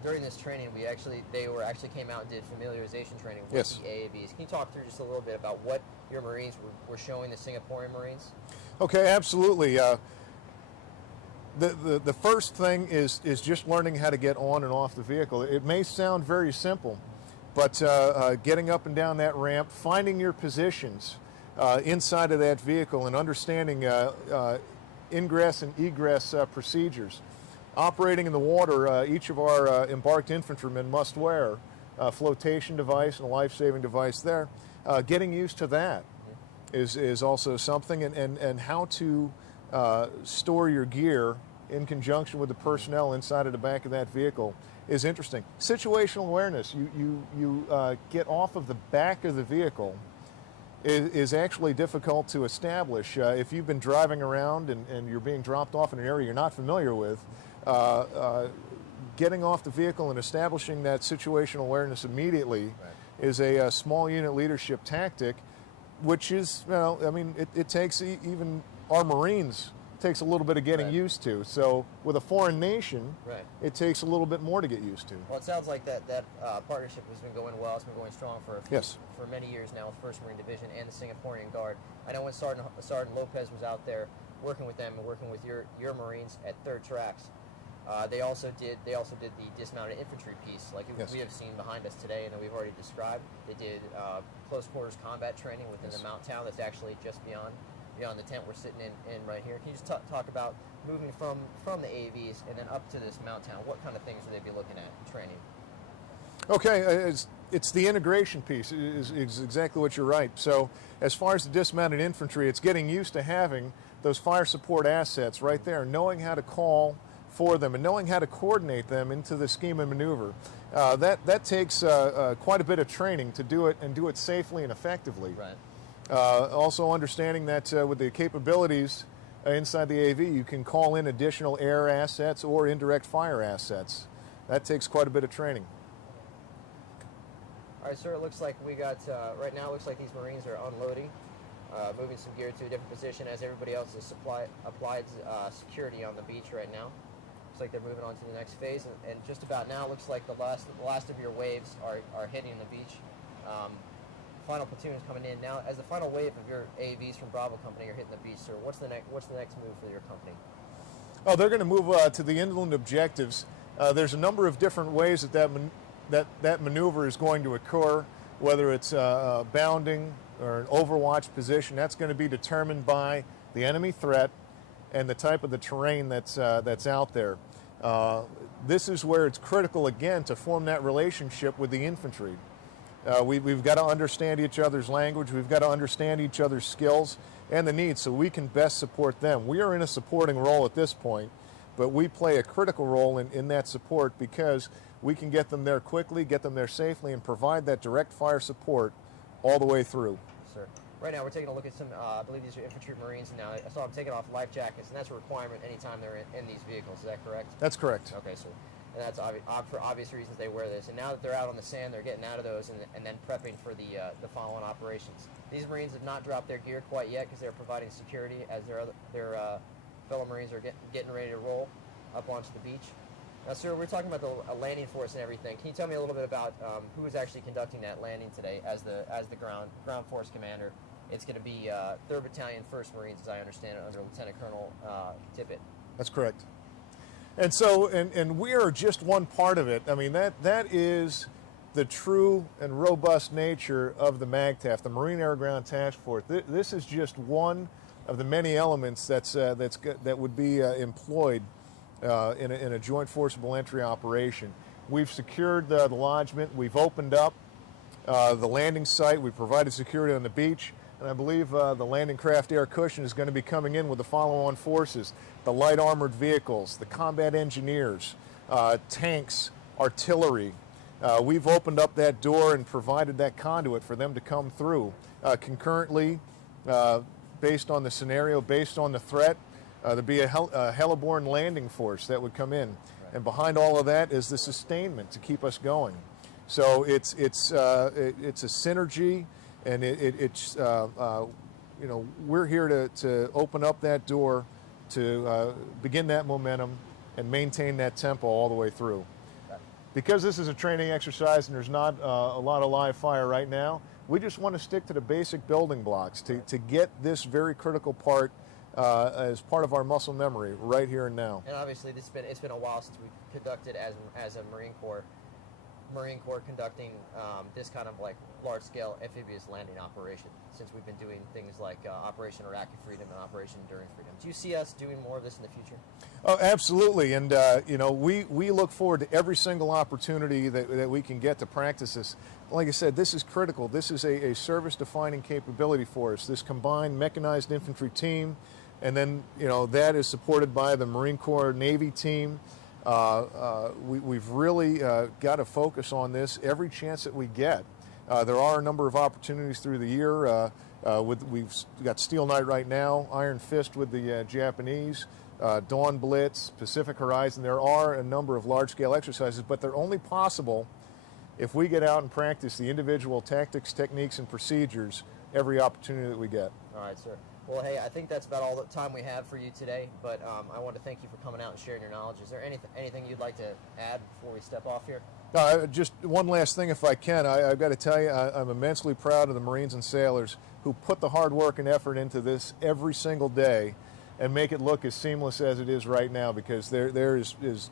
during this training, they came out and did familiarization training with Yes. the AAVs. Can you talk through just a little bit about what your Marines were showing the Singaporean Marines? Okay, absolutely. The first thing is just learning how to get on and off the vehicle. It may sound very simple, but getting up and down that ramp, finding your positions inside of that vehicle and understanding ingress and egress procedures. Operating in the water, each of our embarked infantrymen must wear a flotation device and a life-saving device there. Getting used to that is also something, and how to store your gear in conjunction with the personnel inside of the back of that vehicle is interesting. Situational awareness, you get off of the back of the vehicle is actually difficult to establish. If you've been driving around and you're being dropped off in an area you're not familiar with, getting off the vehicle and establishing that situational awareness immediately is a small unit leadership tactic, which is, well, I mean, it takes even our Marines takes a little bit of getting used to. So with a foreign nation, it takes a little bit more to get used to. Well, it sounds like that partnership has been going well. It's been going strong for many years now with 1st Marine Division and the Singaporean Guard. I know when Sergeant Lopez was out there working with them and working with your Marines at 3rd Tracks, they also did the dismounted infantry piece, like we have seen behind us today, and that we've already described. They did close quarters combat training within the mount town that's actually just beyond the tent we're sitting in right here. Can you just talk about moving from the AVs and then up to this mount town? What kind of things would they be looking at training? Okay, it's the integration piece is exactly what you're right. So as far as the dismounted infantry, it's getting used to having those fire support assets right there, knowing how to call for them and knowing how to coordinate them into the scheme and maneuver. That takes quite a bit of training to do it and do it safely and effectively. Right. Also understanding that with the capabilities inside the AV, you can call in additional air assets or indirect fire assets. That takes quite a bit of training. All right, sir, it looks like we got, right now it looks like these Marines are unloading, moving some gear to a different position as everybody else has applied security on the beach right now. Looks like they're moving on to the next phase, and just about now it looks like the last of your waves are hitting the beach. Final platoon is coming in now. As the final wave of your AVs from Bravo Company are hitting the beach, sir, what's the next move for your company? Oh, they're going to move to the inland objectives. There's a number of different ways that maneuver is going to occur, whether it's bounding or an overwatch position. That's going to be determined by the enemy threat and the type of the terrain that's out there. This is where it's critical, again, to form that relationship with the infantry. We've got to understand each other's language. We've got to understand each other's skills and the needs so we can best support them. We are in a supporting role at this point, but we play a critical role in that support because we can get them there quickly, get them there safely, and provide that direct fire support all the way through. Sir. Right now we're taking a look at some, I believe these are infantry Marines now. I saw them taking off life jackets, and that's a requirement anytime they're in these vehicles. Is that correct? That's correct. Okay, sir. And that's for obvious reasons they wear this. And now that they're out on the sand, they're getting out of those and then prepping for the follow-on operations. These Marines have not dropped their gear quite yet because they're providing security as their fellow Marines are getting ready to roll up onto the beach. Now, sir, we're talking about the landing force and everything. Can you tell me a little bit about who is actually conducting that landing today as the ground force commander? It's going to be 3rd Battalion, 1st Marines, as I understand it, under Lieutenant Colonel Tippett. That's correct. And so, and we are just one part of it. I mean, that is the true and robust nature of the MAGTF, the Marine Air Ground Task Force. This is just one of the many elements that would be employed in a joint forcible entry operation. We've secured the lodgement. We've opened up the landing site. We've provided security on the beach. And I believe the landing craft air cushion is going to be coming in with the follow-on forces, the light armored vehicles, the combat engineers, tanks, artillery. We've opened up that door and provided that conduit for them to come through. Concurrently, based on the scenario, based on the threat, there'd be a heliborne landing force that would come in. Right. And behind all of that is the sustainment to keep us going. So it's a synergy. And we're here to open up that door to begin that momentum and maintain that tempo all the way through. Because this is a training exercise and there's not a lot of live fire right now, we just want to stick to the basic building blocks to get this very critical part as part of our muscle memory right here and now. And obviously it's been a while since we've conducted as a Marine Corps conducting this kind of like large-scale amphibious landing operation since we've been doing things like Operation Iraqi Freedom and Operation Enduring Freedom. Do you see us doing more of this in the future? Oh, absolutely. And, we look forward to every single opportunity that we can get to practice this. Like I said, this is critical. This is a service-defining capability for us, this combined mechanized infantry team. And then, that is supported by the Marine Corps Navy team. We've really got to focus on this every chance that we get. There are a number of opportunities through the year. We've got Steel Night right now, Iron Fist with the Japanese, Dawn Blitz, Pacific Horizon. There are a number of large-scale exercises, but they're only possible if we get out and practice the individual tactics, techniques, and procedures every opportunity that we get. All right, sir. Well, hey, I think that's about all the time we have for you today, but I want to thank you for coming out and sharing your knowledge. Is there anything you'd like to add before we step off here? Just one last thing, if I can. I've got to tell you, I'm immensely proud of the Marines and sailors who put the hard work and effort into this every single day and make it look as seamless as it is right now, because there is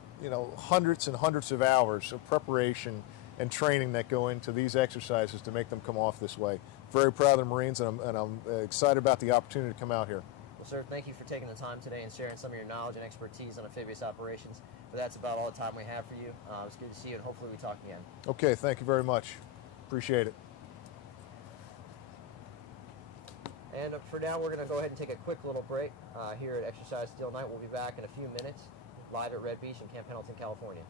hundreds and hundreds of hours of preparation and training that go into these exercises to make them come off this way. Very proud of the Marines, and I'm excited about the opportunity to come out here. Well, sir, thank you for taking the time today and sharing some of your knowledge and expertise on amphibious operations. But that's about all the time we have for you. It was good to see you, and hopefully we talk again. Okay, thank you very much. Appreciate it. And for now, we're going to go ahead and take a quick little break here at Exercise Steel Night. We'll be back in a few minutes, live at Red Beach in Camp Pendleton, California.